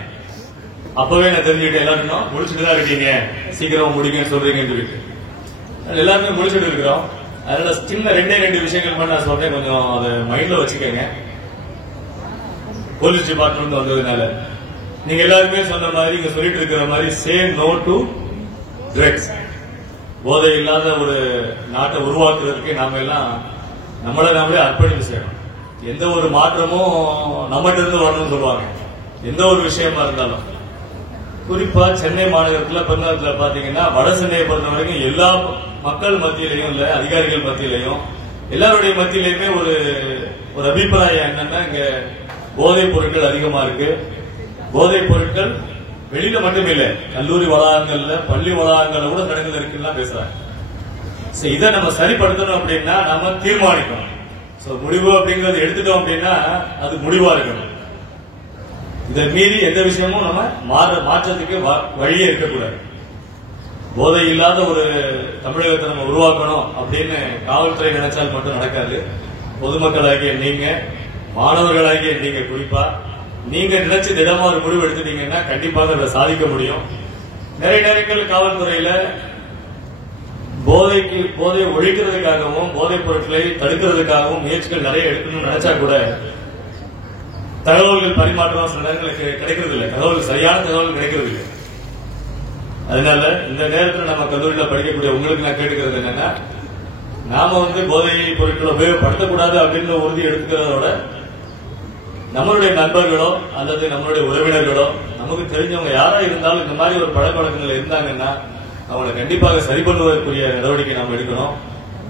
அப்பவே நான் தெரிஞ்சுக்கிட்டேன் எல்லாரும் முடிச்சுட்டு தான் இருக்கீங்க, சீக்கிரமா முடிங்கன்னு சொல்றீங்கன்னு சொல்லிட்டு எல்லாருமே முடிச்சுட்டு இருக்கிறோம். அதனால சின்ன 2 விஷயங்கள் மட்டும் நான் சொல்றேன், கொஞ்சம் அதை மைண்ட்ல வச்சுக்கோங்க. போலீஸ் டிபார்ட்மெண்ட் வந்ததுனால நீங்க எல்லாருமே சொன்ன மாதிரி இங்க சொல்லிட்டு இருக்கிற மாதிரி சே நோ டு ட்ரக்ஸ், போதை இல்லாத ஒரு நாட்டை உருவாக்குறதுக்கு நாம எல்லாம் நாமளே அர்ப்பணிப்பு செய்யணும். எந்த ஒரு மாற்றமும் நம்மகிட்ட இருந்து வரணும்னு சொல்லுவாங்க, எந்த ஒரு விஷயமா இருந்தாலும். குறிப்பா சென்னை மாநகரத்துல பெருநகரத்துல பாத்தீங்கன்னா வட சென்னையை பொறுத்த வரைக்கும் எல்லா மக்கள் மத்தியிலையும் இல்ல அதிகாரிகள் மத்தியிலையும் எல்லாருடைய மத்தியிலையுமே ஒரு அபிப்பிராயம் என்னன்னா இங்க போதைப் பொருட்கள் அதிகமா இருக்கு. போதைப் பொருட்கள் வெளியில மட்டும் இல்ல, கல்லூரி வளாகங்கள்ல பள்ளி வளாகங்கள்ல கூட நடந்து இருக்குன்னா பேசுறாங்க. இதை நம்ம சரிப்படுத்தணும் அப்படின்னா நம்ம தீர்மானிக்கணும். முடிவு அப்படிங்கறது எடுத்துட்டோம் அப்படின்னா அது முடிவா இருக்கணும். இதை மீறி எந்த விஷயமும் நம்ம மாற்றத்துக்கு வழியே இருக்கக்கூடாது. போதை இல்லாத ஒரு தமிழகத்தை நம்ம உருவாக்கணும் அப்படின்னு காவல்துறை நினைச்சால் மட்டும் நடக்காது. பொதுமக்களாகிய நீங்க, மாணவர்களாகிய நீங்க, குறிப்பா நீங்க நினைச்சு திடமா ஒரு முடிவு எடுத்துட்டீங்கன்னா கண்டிப்பாக அதை சாதிக்க முடியும். நிறைய நேரங்கள் காவல்துறையில போதையை ஒழிக்கிறதுக்காகவும் போதைப் பொருட்களை தடுக்கிறதுக்காகவும் முயற்சிகள் நிறைய எடுக்கணும்னு நினைச்சா கூட தகவல்கள் பரிமாற்றம் சில நேரங்களுக்கு கிடைக்கிறது இல்லை, சரியான தகவல் கிடைக்கிறது இல்லை. அதனால இந்த நேரத்தில் நம்ம கல்லூரியில் படிக்கக்கூடிய உங்களுக்கு நான் கேட்டுக்கிறது என்னன்னா, நாம போதை பொருட்களை உபயோகப்படுத்தக்கூடாது அப்படின்னு உறுதி எடுத்துக்கிறதோட நம்மளுடைய நண்பர்களோ அல்லது நம்மளுடைய உறவினர்களோ நமக்கு தெரிஞ்சவங்க யாரா இருந்தாலும் இந்த மாதிரி ஒரு பழக்க வழக்கங்கள் இருந்தாங்கன்னா அவங்களை கண்டிப்பாக சரி பண்ணுவதற்குரிய நடவடிக்கை நாம் எடுக்கணும்.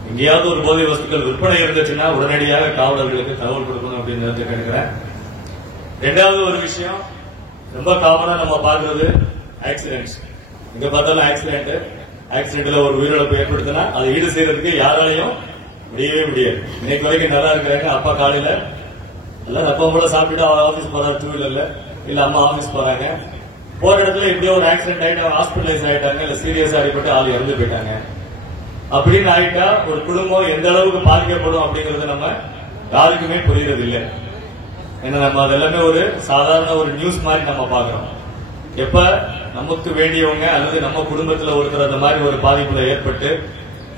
எங்கேயாவது ஒரு போதை வஸ்துக்கள் விற்பனை இருந்துச்சுன்னா உடனடியாக காவலர்களுக்கு தகவல் கொடுக்கணும் அப்படின்னு கேட்கிறேன். ரெண்டாவது ஒரு விஷயம் ரொம்ப காமனா நம்ம பார்க்கறது ஆக்சிடென்ட்ஸ். எங்க பார்த்தாலும் ஆக்சிடென்ட்ல ஒரு உயிரிழப்பு ஏற்படுத்தினா அதை ஈடு செய்யறதுக்கு யாராலையும் முடியவே முடியாது. இன்னைக்கு வரைக்கும் நல்லா இருக்கிறாங்க. அப்பா காலையில எல்லாரும் அப்பா கூட சாப்பிட்டுட்டு அவர் ஆபீஸ் போறாரு, 2 வீலர்ல, இல்ல அம்மா ஆபீஸ் போறாங்க. போற இடத்துல எப்படியோ ஒரு ஆக்சிடென்ட் ஆயிட்டு அவங்க ஹாஸ்பிட்டலைஸ் ஆயிட்டாங்க, இல்ல சீரியஸா அடிபட்டு ஆள் இறந்து போயிட்டாங்க. அப்படின்னு ஆயிட்டா ஒரு குடும்பம் எந்த அளவுக்கு பாதிக்கப்படும் அப்படிங்கறது நம்ம யாருக்குமே புரியுறது இல்லை. ஏன்னா நம்ம அதெல்லாமே ஒரு சாதாரண ஒரு நியூஸ் மாதிரி நம்ம பாக்குறோம். எப்ப நமக்கு வேண்டியவங்க அல்லது நம்ம குடும்பத்துல ஒருத்தர் அந்த மாதிரி ஒரு பாதிப்புல ஏற்பட்டு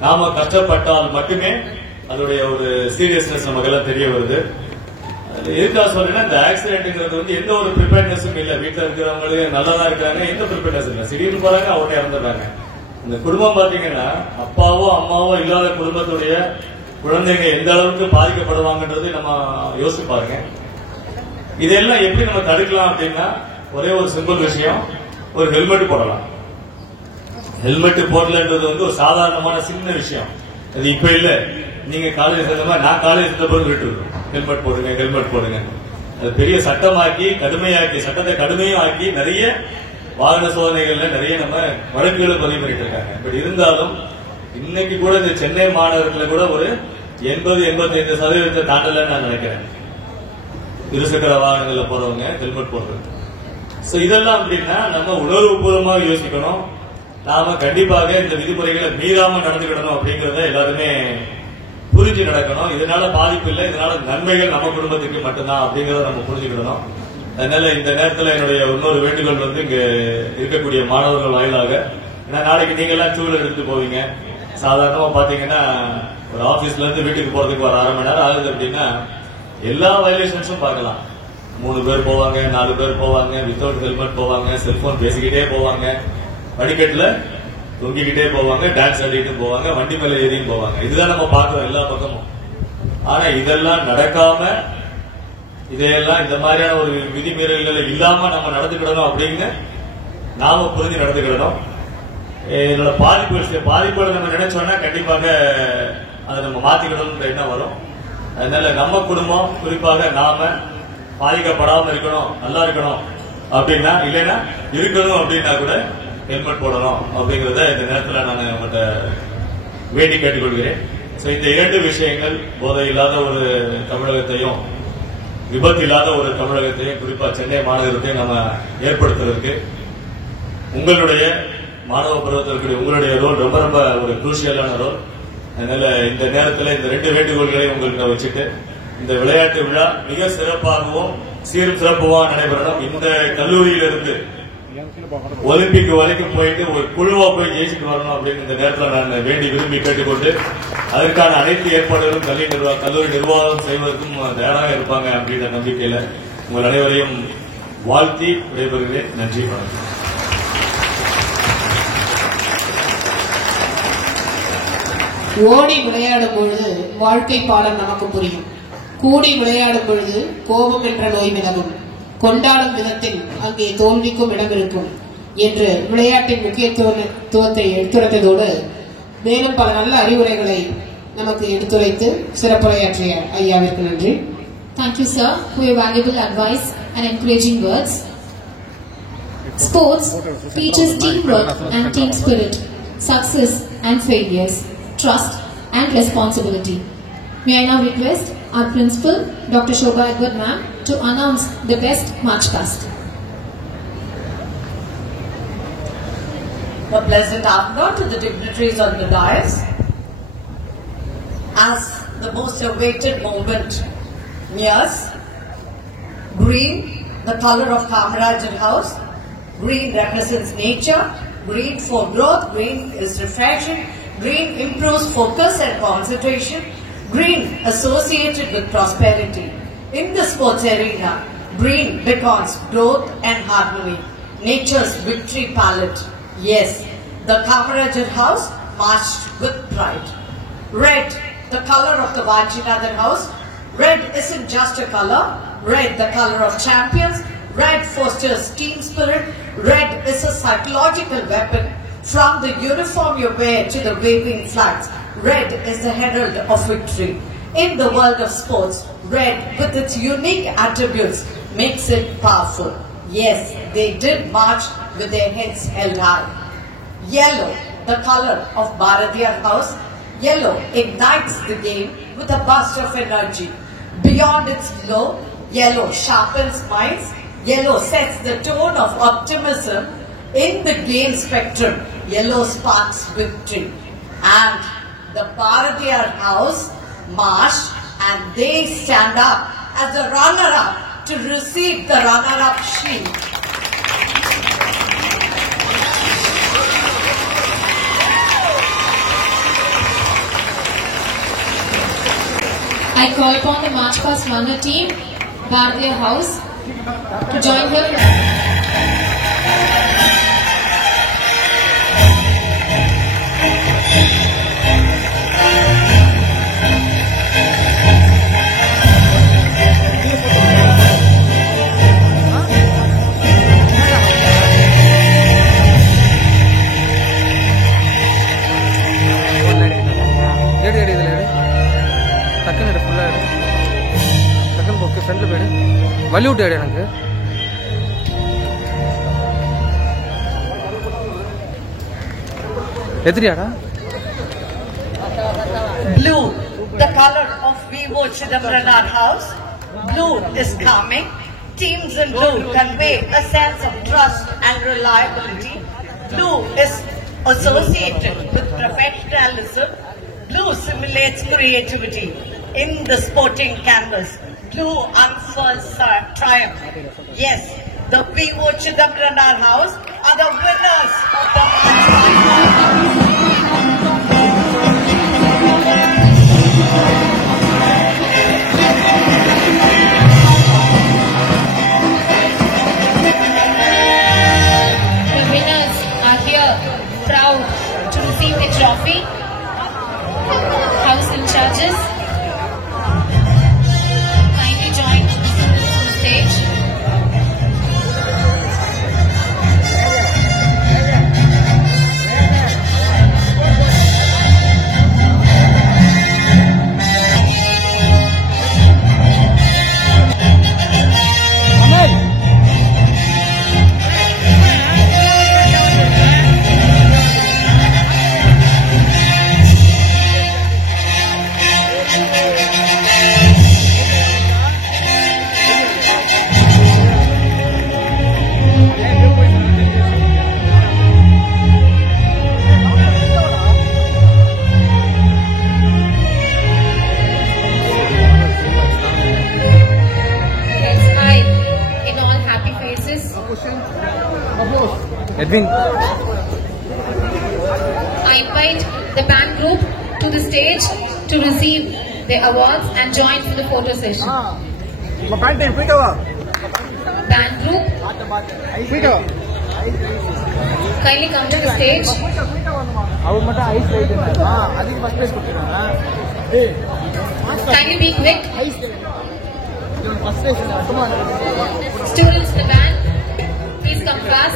நாம கஷ்டப்பட்டால் மட்டுமே அதோடைய ஒரு சீரியஸ்னஸ் நமக்கு எல்லாம் தெரிய வருது. எதுக்காக சொல்றேன்னா இந்த ஆக்சிடென்ட்ங்கிறது வந்து எந்த ஒரு ப்ரிப்பேர்னஸும் இல்ல. வீட்டுல இருக்கிறவங்களே நல்லதா இருக்கிறாங்க, எந்த ப்ரிப்பேர்னஸ் இல்ல. திடீர்னு போறாங்க, அவனே இறந்துடுறாங்க. இந்த குடும்பம் பாத்தீங்கன்னா அப்பாவோ அம்மாவோ இல்லாத குடும்பத்துடைய குழந்தைங்க எந்த அளவுக்கு பாதிக்கப்படுவாங்கன்றது நம்ம யோசிச்சு பாருங்க. இதெல்லாம் எப்படி நம்ம தடுக்கலாம் அப்படின்னா ஒரே ஒரு சிம்பிள் விஷயம், ஒரு ஹெல்மெட் போடலாம். ஹெல்மெட் போடலன்றது வந்து ஒரு சாதாரணமான சின்ன விஷயம். அது இப்ப இல்ல, நீங்க காலேஜ் சேர்ந்த மாதிரி நான் காலேஜ் சேர்ந்த போது விட்டு ஹெல்மெட் போடுங்க ஹெல்மெட் போடுங்க. அது பெரிய சட்டமாக்கி கடுமையாக்கி சட்டத்தை கடுமையும் ஆக்கி நிறைய வாகன சோதனைகள்ல நிறைய நம்ம வழக்குகளை பதிவு பண்ணிட்டு இருக்காங்க. பட் இருந்தாலும் இன்னைக்கு கூட இந்த சென்னை மாநகரத்துல கூட ஒரு 80-85% தாண்டலன்னு நான் நினைக்கிறேன் இருசக்கர வாகனங்கள்ல போறவங்க ஹெல்மெட் போடுறது. சோ இதெல்லாம் அப்படின்னா நம்ம உணர்வுபூர்வமாக யோசிக்கணும். நாம கண்டிப்பாக இந்த விதிமுறைகளை மீறாம நடந்துக்கிடணும் அப்படிங்கறத எல்லாருமே புரிஞ்சு நடக்கணும். இதனால பாதிப்பு இல்லை, இதனால நன்மைகள் நம்ம குடும்பத்துக்கு மட்டும்தான் அப்படிங்கறத நம்ம புரிஞ்சுக்கிடணும். அதனால இந்த நேரத்தில் என்னுடைய இன்னொரு வேண்டுகோள் வந்து இங்க இருக்கக்கூடிய மாணவர்கள் வாயிலாக, ஏன்னா நாளைக்கு நீங்க எல்லாம் 2 வீலர் எடுத்து போவீங்க. சாதாரணமா பாத்தீங்கன்னா ஒரு ஆபீஸ்ல இருந்து வீட்டுக்கு போறதுக்கு ஒரு 1/2 மணி நேரம் ஆகுது அப்படின்னா எல்லா வயலேஷன்ஸும் பார்க்கலாம். 3 பேர் போவாங்க, 4 பேர் போவாங்க, வித்தவுட் ஹெல்மெட் போவாங்க, செல்போன் பேசிக்கிட்டே போவாங்க, படிக்கட்டுல தொங்கிக்கிட்டே போவாங்க, டான்ஸ் ஆடிட்டு போவாங்க, வண்டி மேல ஏறியும் போவாங்க. இதுதான் நம்ம பார்க்கிறோம் எல்லா பக்கமும். ஆனா இதெல்லாம் நடக்காம இதையெல்லாம் இந்த மாதிரியான ஒரு விதிமீறல்களை இல்லாம நம்ம நடந்துக்கிடணும் அப்படின்னு நாம புரிஞ்சு நடந்துக்கிடணும். இதோட பாதிப்புகளை நம்ம நினைச்சோம்னா கண்டிப்பாக அதை நம்ம மாத்திக்கிடணும்ன்ற எண்ணம் வரும். அதனால நம்ம குடும்பம் குறிப்பாக நாம பாதிக்கப்படாம இருக்கணும், நல்லா இருக்கணும் அப்படின்னா, இல்லைன்னா இருக்கணும் அப்படின்னா கூட ஹெல்மெட் போடணும் அப்படிங்கறத இந்த நேரத்தில் நான் உங்கள்கிட்ட வேண்டி கேட்டுக்கொள்கிறேன். இந்த 2 விஷயங்கள் போதை இல்லாத ஒரு தமிழகத்தையும் விபத்து இல்லாத ஒரு தமிழகத்தையும் குறிப்பா சென்னை மாநகரத்தையும் நம்ம ஏற்படுத்துறதுக்கு உங்களுடைய மாணவ பருவத்தில் உங்களுடைய ரோல் ரொம்ப ரொம்ப ஒரு குரூசியலான ரோல். அதனால இந்த நேரத்தில் இந்த 2 வேண்டுகோள்களையும் உங்கள்கிட்ட வச்சுட்டு இந்த விளையாட்டு விழா மிக சிறப்பாகவும் சீரும் சிறப்புமாக நடைபெறணும். இந்த கல்லூரியிலிருந்து ஒலிம்பிக் வரைக்கும் போயிட்டு ஒரு குழுவா போய் ஜெயிச்சுட்டு வரணும் அப்படின்னு இந்த நேரத்தில் நான் வேண்டி விரும்பி கேட்டுக்கொண்டு அதற்கான அனைத்து ஏற்பாடுகளும் கல்லூரி நிர்வாகம் செய்வதற்கும் தயாராக இருப்பாங்க அப்படின்ற நம்பிக்கையில உங்கள் அனைவரையும் வாழ்த்தி விடைபெறுகிறேன். நன்றி, வணக்கம். ஓடி விளையாடும் பொழுது வாழ்க்கை பாடம் நமக்கு புரியும். கூடி விளையாடும் பொழுது கோபம் என்ற நோய் விலகும். கொண்டாடும் விதத்தில் அங்கே தோல்விக்கும் இடம் இருக்கும் என்று விளையாட்டின் முக்கியத்துவத்தை எடுத்துரைத்ததோடு மேலும் பல நல்ல அறிவுரைகளை நமக்கு எடுத்துரைத்து சிறப்புரையாற்றிய ஐயாவிற்கு நன்றி. Thank you, sir, for your valuable advice and encouraging words. Sports teaches teamwork and team spirit, success and failures, trust and responsibility. May I now request our principal, Dr. Shobha Edward ma'am, to announce the best marchpast. A pleasant afternoon to the dignitaries on the dais. As the most awaited moment nears, green, the color of Kamarajan House, green represents nature, green for growth, green is refreshing, green improves focus and concentration, green associated with prosperity. In the sports arena, green beckons growth and harmony, nature's victory palette. Yes, the Kamarajan House marched with pride. Red, the color of the Vanchinadan House. Red isn't just a color, red the color of champions. Red fosters team spirit. Red is a psychological weapon. From the uniform you wear to the waving flags, red is the herald of victory. In the world of sports, red with its unique attributes makes it powerful. Yes, they did march with their heads held high. Yellow, the color of Bharatiyar House. Yellow ignites the game with a burst of energy. Beyond its glow, yellow sharpens minds. Yellow sets the tone of optimism. In the game spectrum, yellow sparks victory. And the Bharatiyar House marched and they stand up as the runner-up to receive the runner-up shield. I call upon the March Past Runner team, Bharatiyar House, to join her. வலிவுட் எனக்கு எத்திரியாடா Blue, the color of Vivo Chidambaram House. Blue is calming. Teams in blue convey a sense of trust and reliability. Blue is associated with professionalism. Blue simulates creativity. In the sporting canvas, blue unfurls triumph. Yes, the Vivo Chidambaram House are the winners of the match. The winners are here, proud to receive the trophy. House in charges, kindly join the stage. Edwin. I invite the band group to the stage to receive their awards and join for the photo session. Band group, kindly come to the stage. Kindly be quick. Students in the band, please come fast.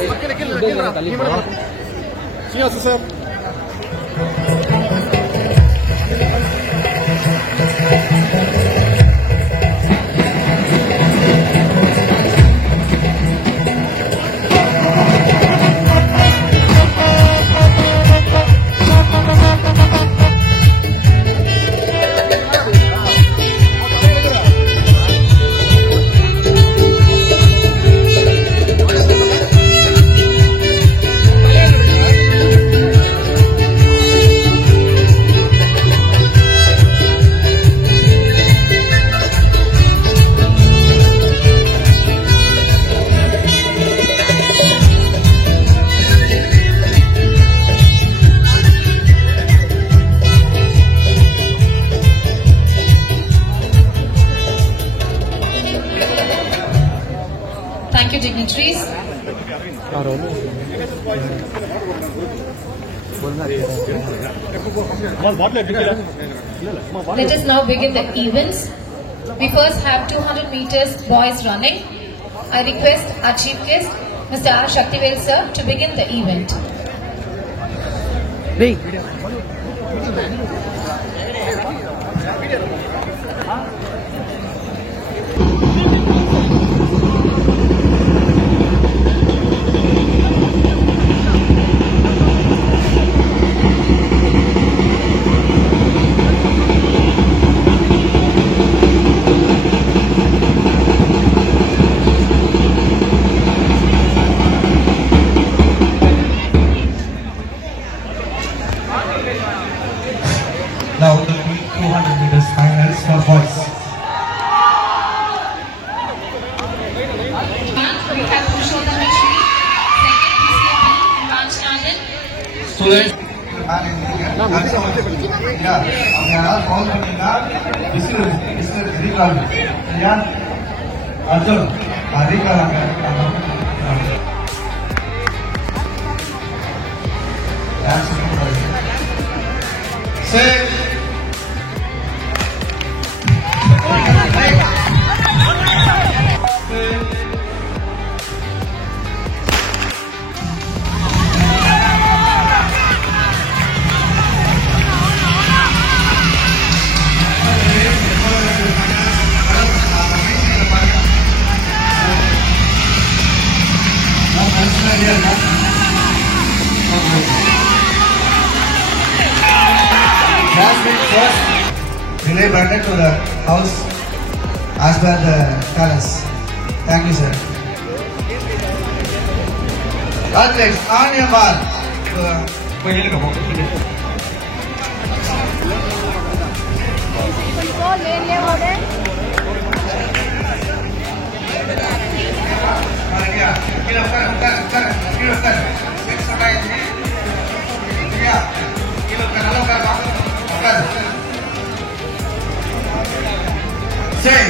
Thank you, dignitaries. Let us now begin the events. We first have 200 meters boys running. I request our chief guest, Mr. R. Shaktivel sir, to begin the event. Now the 200 meters finals for boys. We have Purushottam Mishri, second PCB, Raj Rajan. Students, யாராவது foul பண்ணீங்கன்னா whistle recall சரியா? Arjun recall அங்க சரி First, relay banded to the house as per the talents. Thank you, sir. Athletes, on your mark. Say.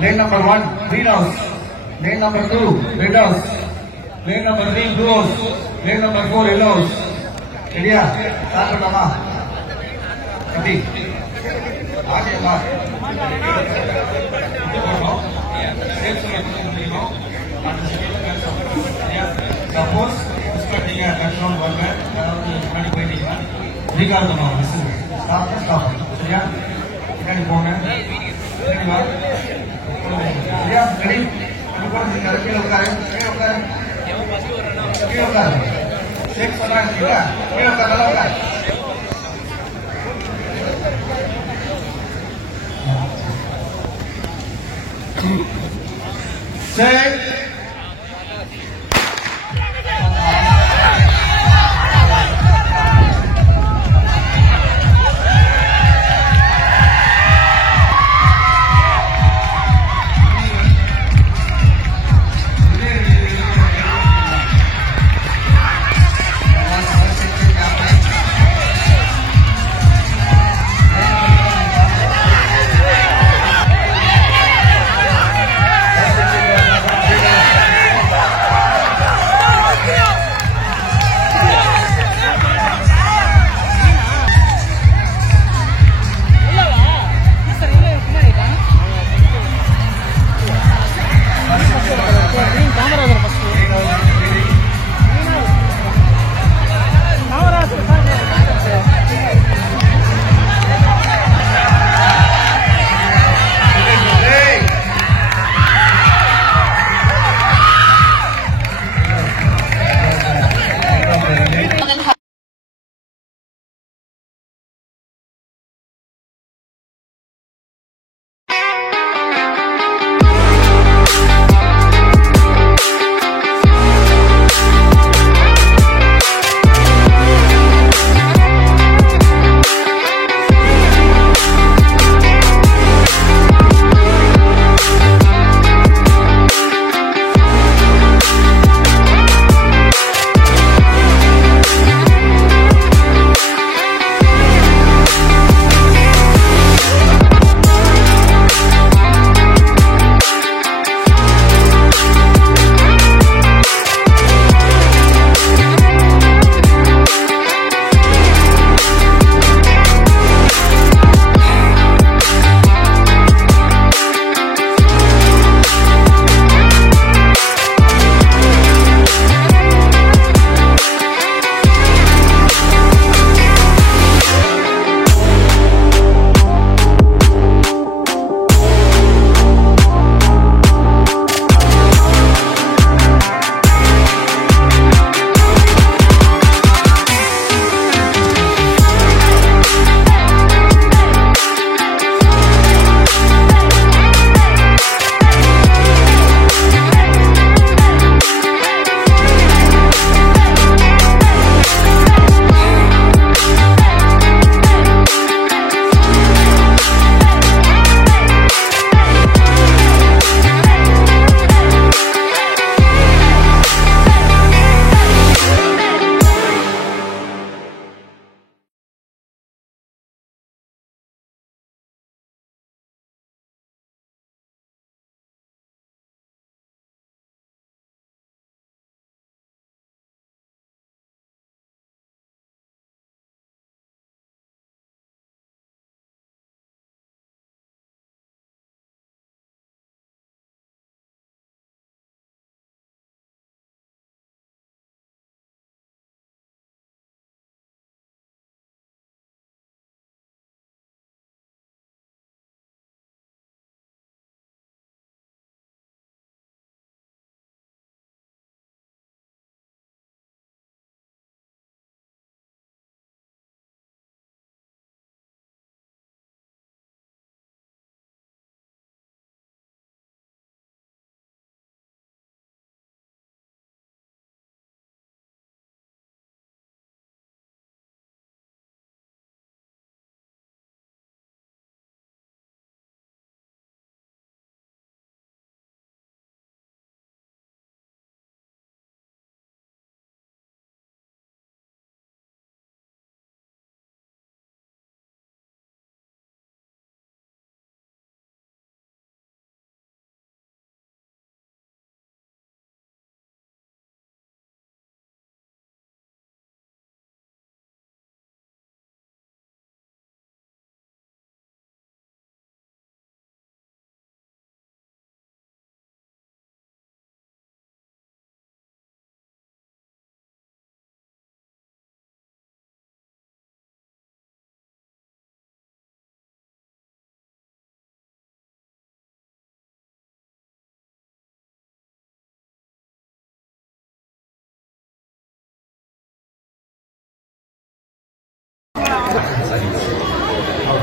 Lane number 1, green house. Lane number 2, red house. Lane number 3, blue house. Lane number 4, yellow house. Ready? Start பண்ணலாமா? Ready? Aake வா. Suppose நீங்க control வரல, அதாவது முன்னாடி போயிட்டீங்கன்னா recall பண்ணுவாங்க. Stop. சரியா? பின்னாடி போங்க. பின்னாடி வா. சரியா? ரெடி? கீழே உட்காரு. செக் பண்ணாங்க. கீழே உட்காரு. நல்லா உட்காரு. Set.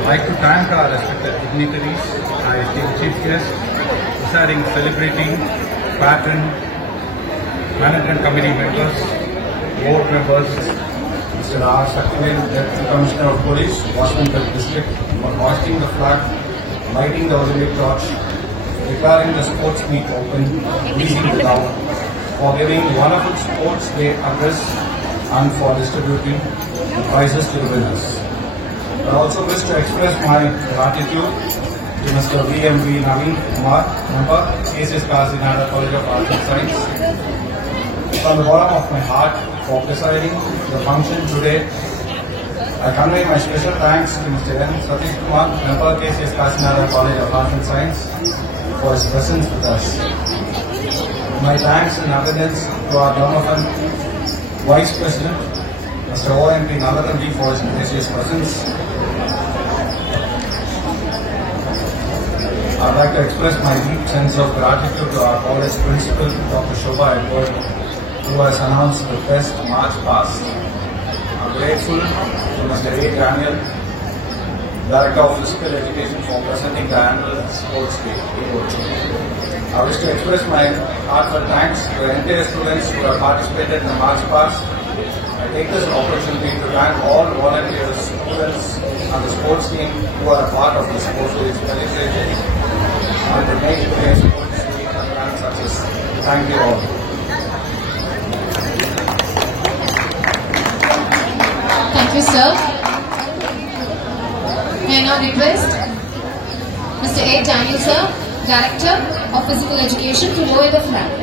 I'd like to thank our respected dignitaries, our esteemed chief guest, presiding, celebrating, patron, management committee members, board members, Mr. R. Shaktivel, Deputy Commissioner of Police, Washington District, for hoisting the flag, lighting the Olympic torch, declaring the sports meet open, releasing the ground, for giving wonderful sports day address and for distributing the prizes to the winners. I also wish to express my gratitude to Mr. V.M.V. Naveen Kumar, member, KCS Kakinada College of Arts and Science, from the bottom of my heart for presiding the function today. I convey my special thanks to Mr. N. Satish Kumar, member, KCS Kakinada College of Arts and Science, for his presence with us. My thanks and abundance to our Donovan Vice President, Mr. O.M.P. Nalakanji, for his gracious presence. I'd like to express my deep sense of gratitude to our college principal, Dr. Shobha Edward, who has announced the best March past. I'm grateful to Mr. A. Daniel, Director of Physical Education, for presenting the annual sports day. I wish to express my heartfelt thanks to the entire students who have participated in the March past. I take this opportunity to thank all volunteers, students, and the sports team who are a part of the sports day celebration and to make today's sports day a grand success. Thank you all. Thank you, sir. May I now request Mr. A. Daniel, sir, Director of Physical Education, to lower the flag.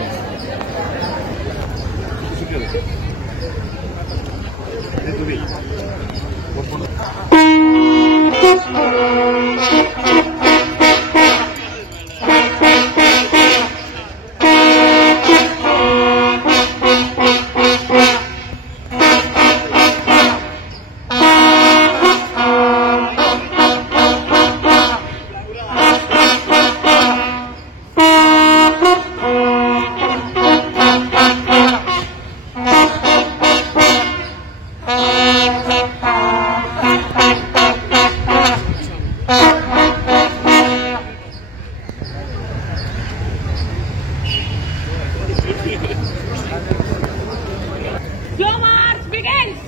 Your march begins!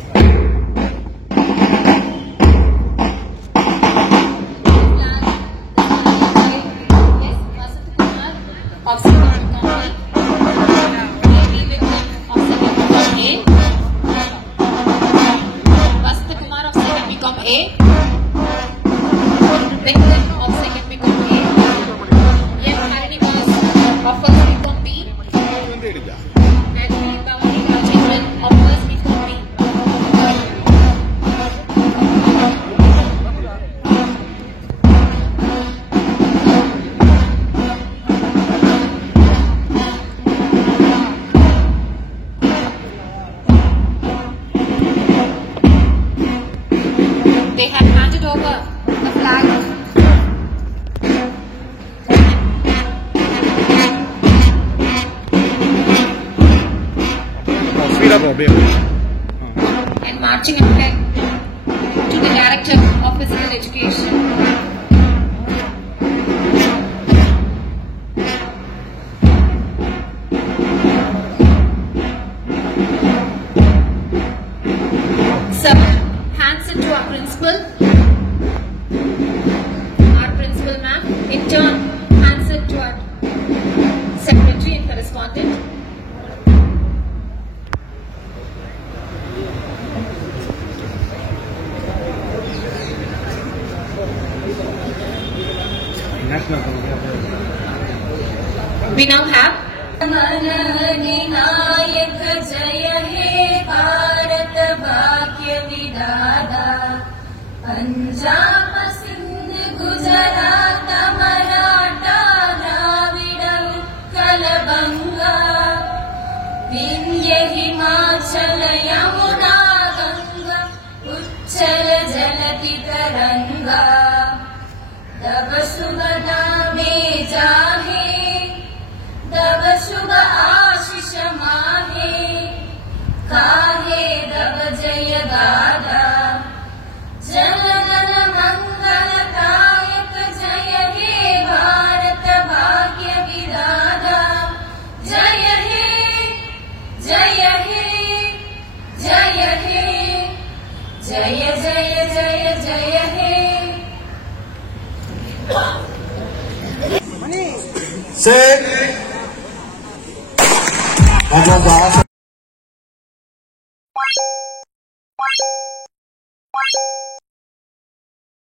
They have handed over the flag. And marching ahead to the Director of Physical Education. Sir, hands it to our principal. Our principal, ma'am. In turn, hands it to our secretary and correspondent. We now have Manadinayak Jaya He Bharat Bhagya Vidada Punjab Sindh Gujarat Maratha Dravida Kalabanga Vindhya Himachal Yamuna Ganga Uchchal Jalati Taranga Tab Subhana mein jahe तब शुभ आशीष माहे काहे तब जय दादा जन गण मंगल That was awesome.